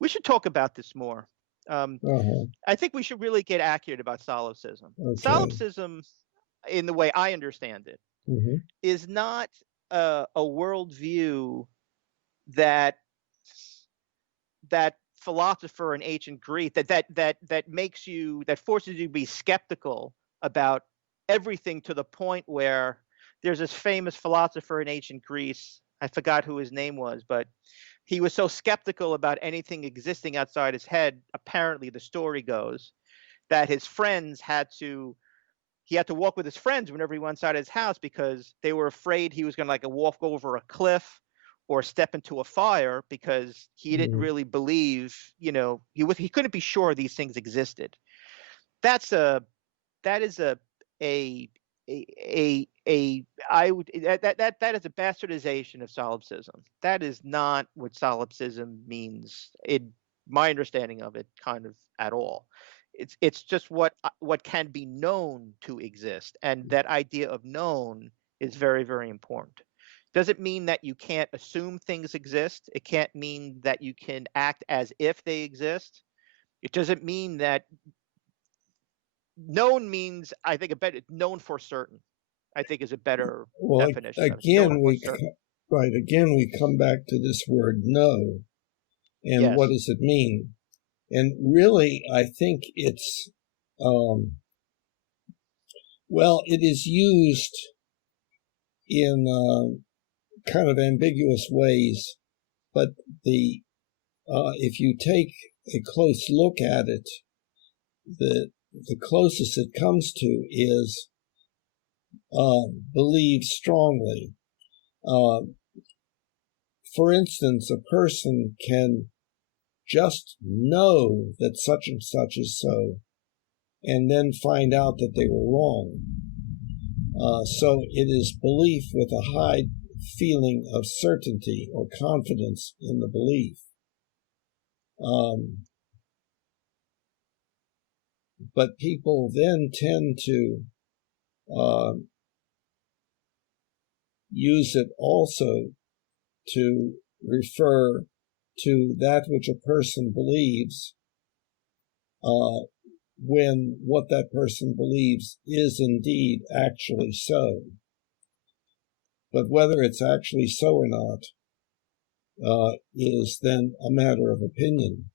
we should talk about this more. I think we should really get accurate about solipsism. Okay. Solipsism, in the way I understand it, is not a worldview that philosopher in ancient Greece that forces you to be skeptical about everything, to the point where there's this famous philosopher in ancient Greece. I forgot who his name was, but he was so skeptical about anything existing outside his head, apparently the story goes, that he had to walk with his friends whenever he went inside his house, because they were afraid he was going to walk over a cliff or step into a fire, because he didn't really believe, he couldn't be sure these things existed. That is a bastardization of solipsism. That is not what solipsism means, in my understanding of it, kind of at all. It's just what can be known to exist, and that idea of known is very, very important. Doesn't mean that you can't assume things exist. It can't mean that you can act as if they exist. It doesn't mean that known means, I think, known for certain, I think, is a better definition. Again, we come back to this word know, and yes. What does it mean? And really, I think it's, it is used in kind of ambiguous ways, but if you take a close look at it, the closest it comes to is believe strongly. For instance, a person can just know that such and such is so, and then find out that they were wrong. So it is belief with a high feeling of certainty or confidence in the belief. But people then tend to use it also to refer to that which a person believes when what that person believes is indeed actually so. But whether it's actually so or not is then a matter of opinion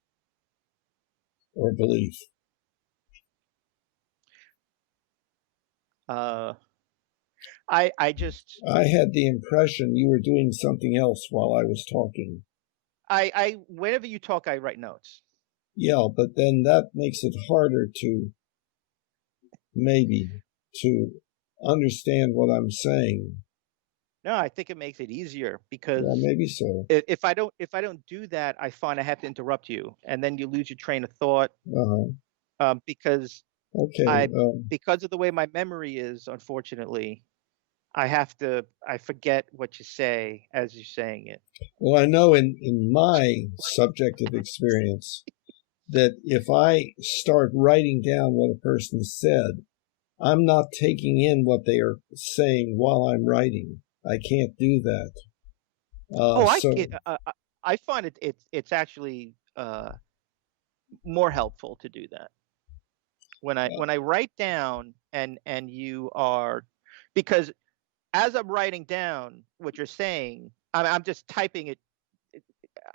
or belief. I had the impression you were doing something else while I was talking. Whenever you talk, I write notes. Yeah, but then that makes it harder to understand what I'm saying. No, I think it makes it easier, because maybe so. If I don't do that, I find I have to interrupt you, and then you lose your train of thought. Because because of the way my memory is, unfortunately, I forget what you say as you're saying it. Well, I know in my subjective experience that if I start writing down what a person said, I'm not taking in what they are saying while I'm writing. I can't do that. I find it's actually more helpful to do that when I write down and you are, because as I'm writing down what you're saying, I'm just typing it.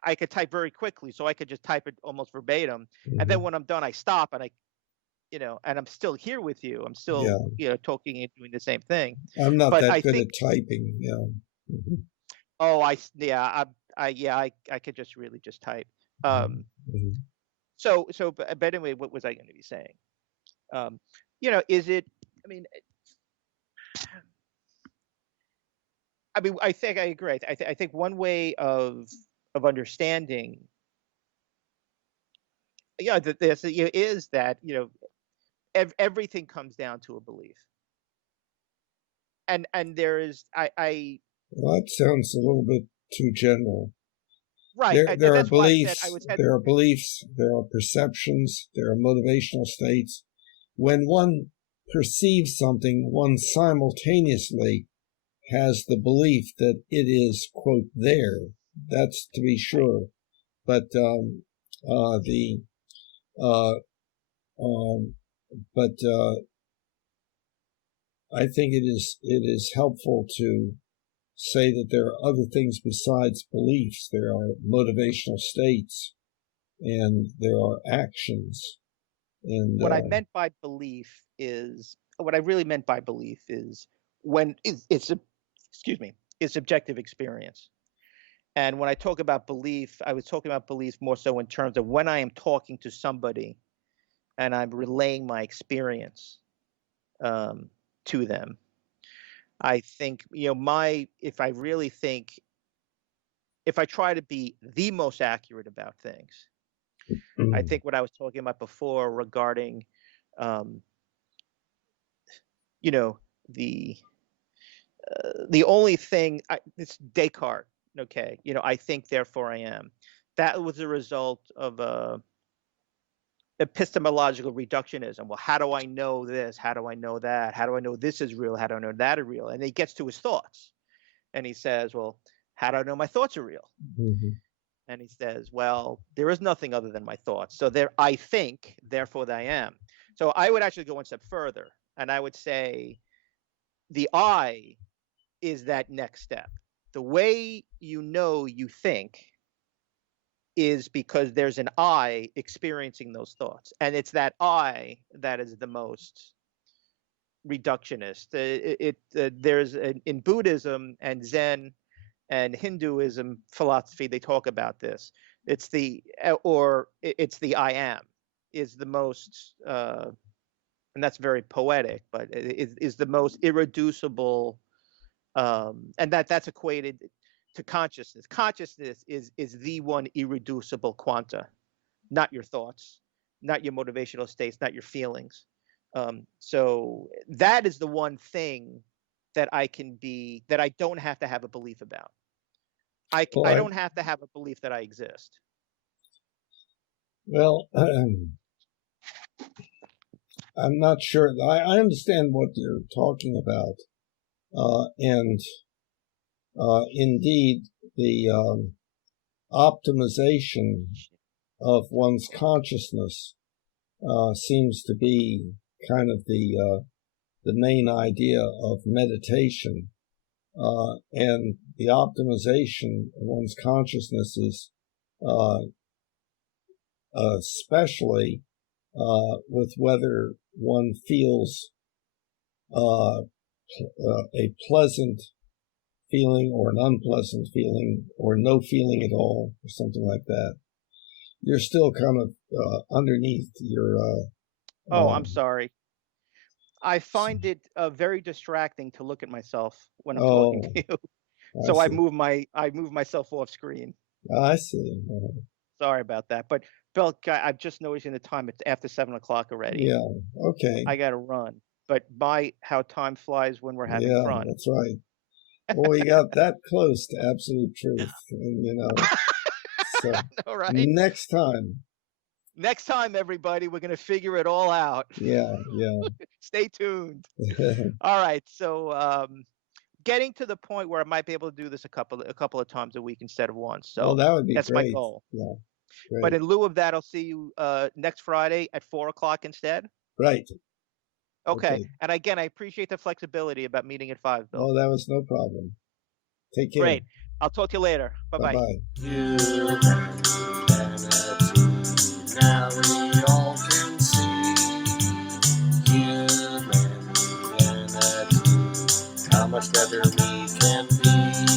I could type very quickly, so I could just type it almost verbatim, and then when I'm done, I stop and and I'm still here with you. I'm still talking and doing the same thing. I'm not But that I good think, at typing. oh, I could just really just type. But anyway, what was I going to be saying? Is it? I mean, I think I agree. I think one way of understanding, that this is that everything comes down to a belief, and there is Well, that sounds a little bit too general. right. There are That's why I said beliefs, there are beliefs, there are perceptions, there are motivational states. When one perceives something, one simultaneously has the belief that it is, quote, there. That's to be sure. But I think it is helpful to say that there are other things besides beliefs. There are motivational states, and there are actions. And what I meant by belief is what I really meant by belief is when it's subjective experience. And when I talk about belief, I was talking about belief more so in terms of when I am talking to somebody and I'm relaying my experience to them. I think, if I really think, if I try to be the most accurate about things, I think what I was talking about before regarding, um, the only thing, it's Descartes. Okay, I think, therefore I am. That was a result of epistemological reductionism. Well, how do I know this? How do I know that? How do I know this is real? How do I know that is real? And he gets to his thoughts, and he says, well, how do I know my thoughts are real? And he says, well, there is nothing other than my thoughts. So there, I think, therefore I am. So I would actually go one step further, and I would say the I is that next step. The way you think is because there's an I experiencing those thoughts, and it's that I that is the most reductionist. There's in Buddhism and Zen and Hinduism philosophy, they talk about this. It's the I am is the most, and that's very poetic, but it is the most irreducible, and that's equated to consciousness. Consciousness is the one irreducible quanta, not your thoughts, not your motivational states, not your feelings. So that is the one thing that I don't have to have a belief about. I don't have to have a belief that I exist. Well, I'm not sure. I understand what you're talking about. And indeed, the optimization of one's consciousness seems to be kind of the main idea of meditation. And the optimization of one's consciousness is especially with whether one feels a pleasant feeling or an unpleasant feeling or no feeling at all or something like that. You're still kind of underneath your... I'm sorry. I find it very distracting to look at myself when I'm talking to you. So I move myself off screen. I see. Sorry about that. But Bill, I'm just noticing the time. It's after 7 o'clock already. Yeah. Okay. I got to run. but my, how time flies when we're having Yeah, fun. that's right. Well, we got that close to absolute truth, and so All right. next time. Next time, everybody, we're going to figure it all out. Yeah, yeah. Stay tuned. All right. So, getting to the point where I might be able to do this a couple of times a week instead of once. So Well, that would be that's great. my goal. Yeah, great. But in lieu of that, I'll see you next Friday at 4:00 instead. Right. Okay. And again, I appreciate the flexibility about meeting at 5, Bill. Oh, that was no problem. Take care. Great. I'll talk to you later. Bye-bye. Bye-bye. Now we all can see humanity, how much better we can be.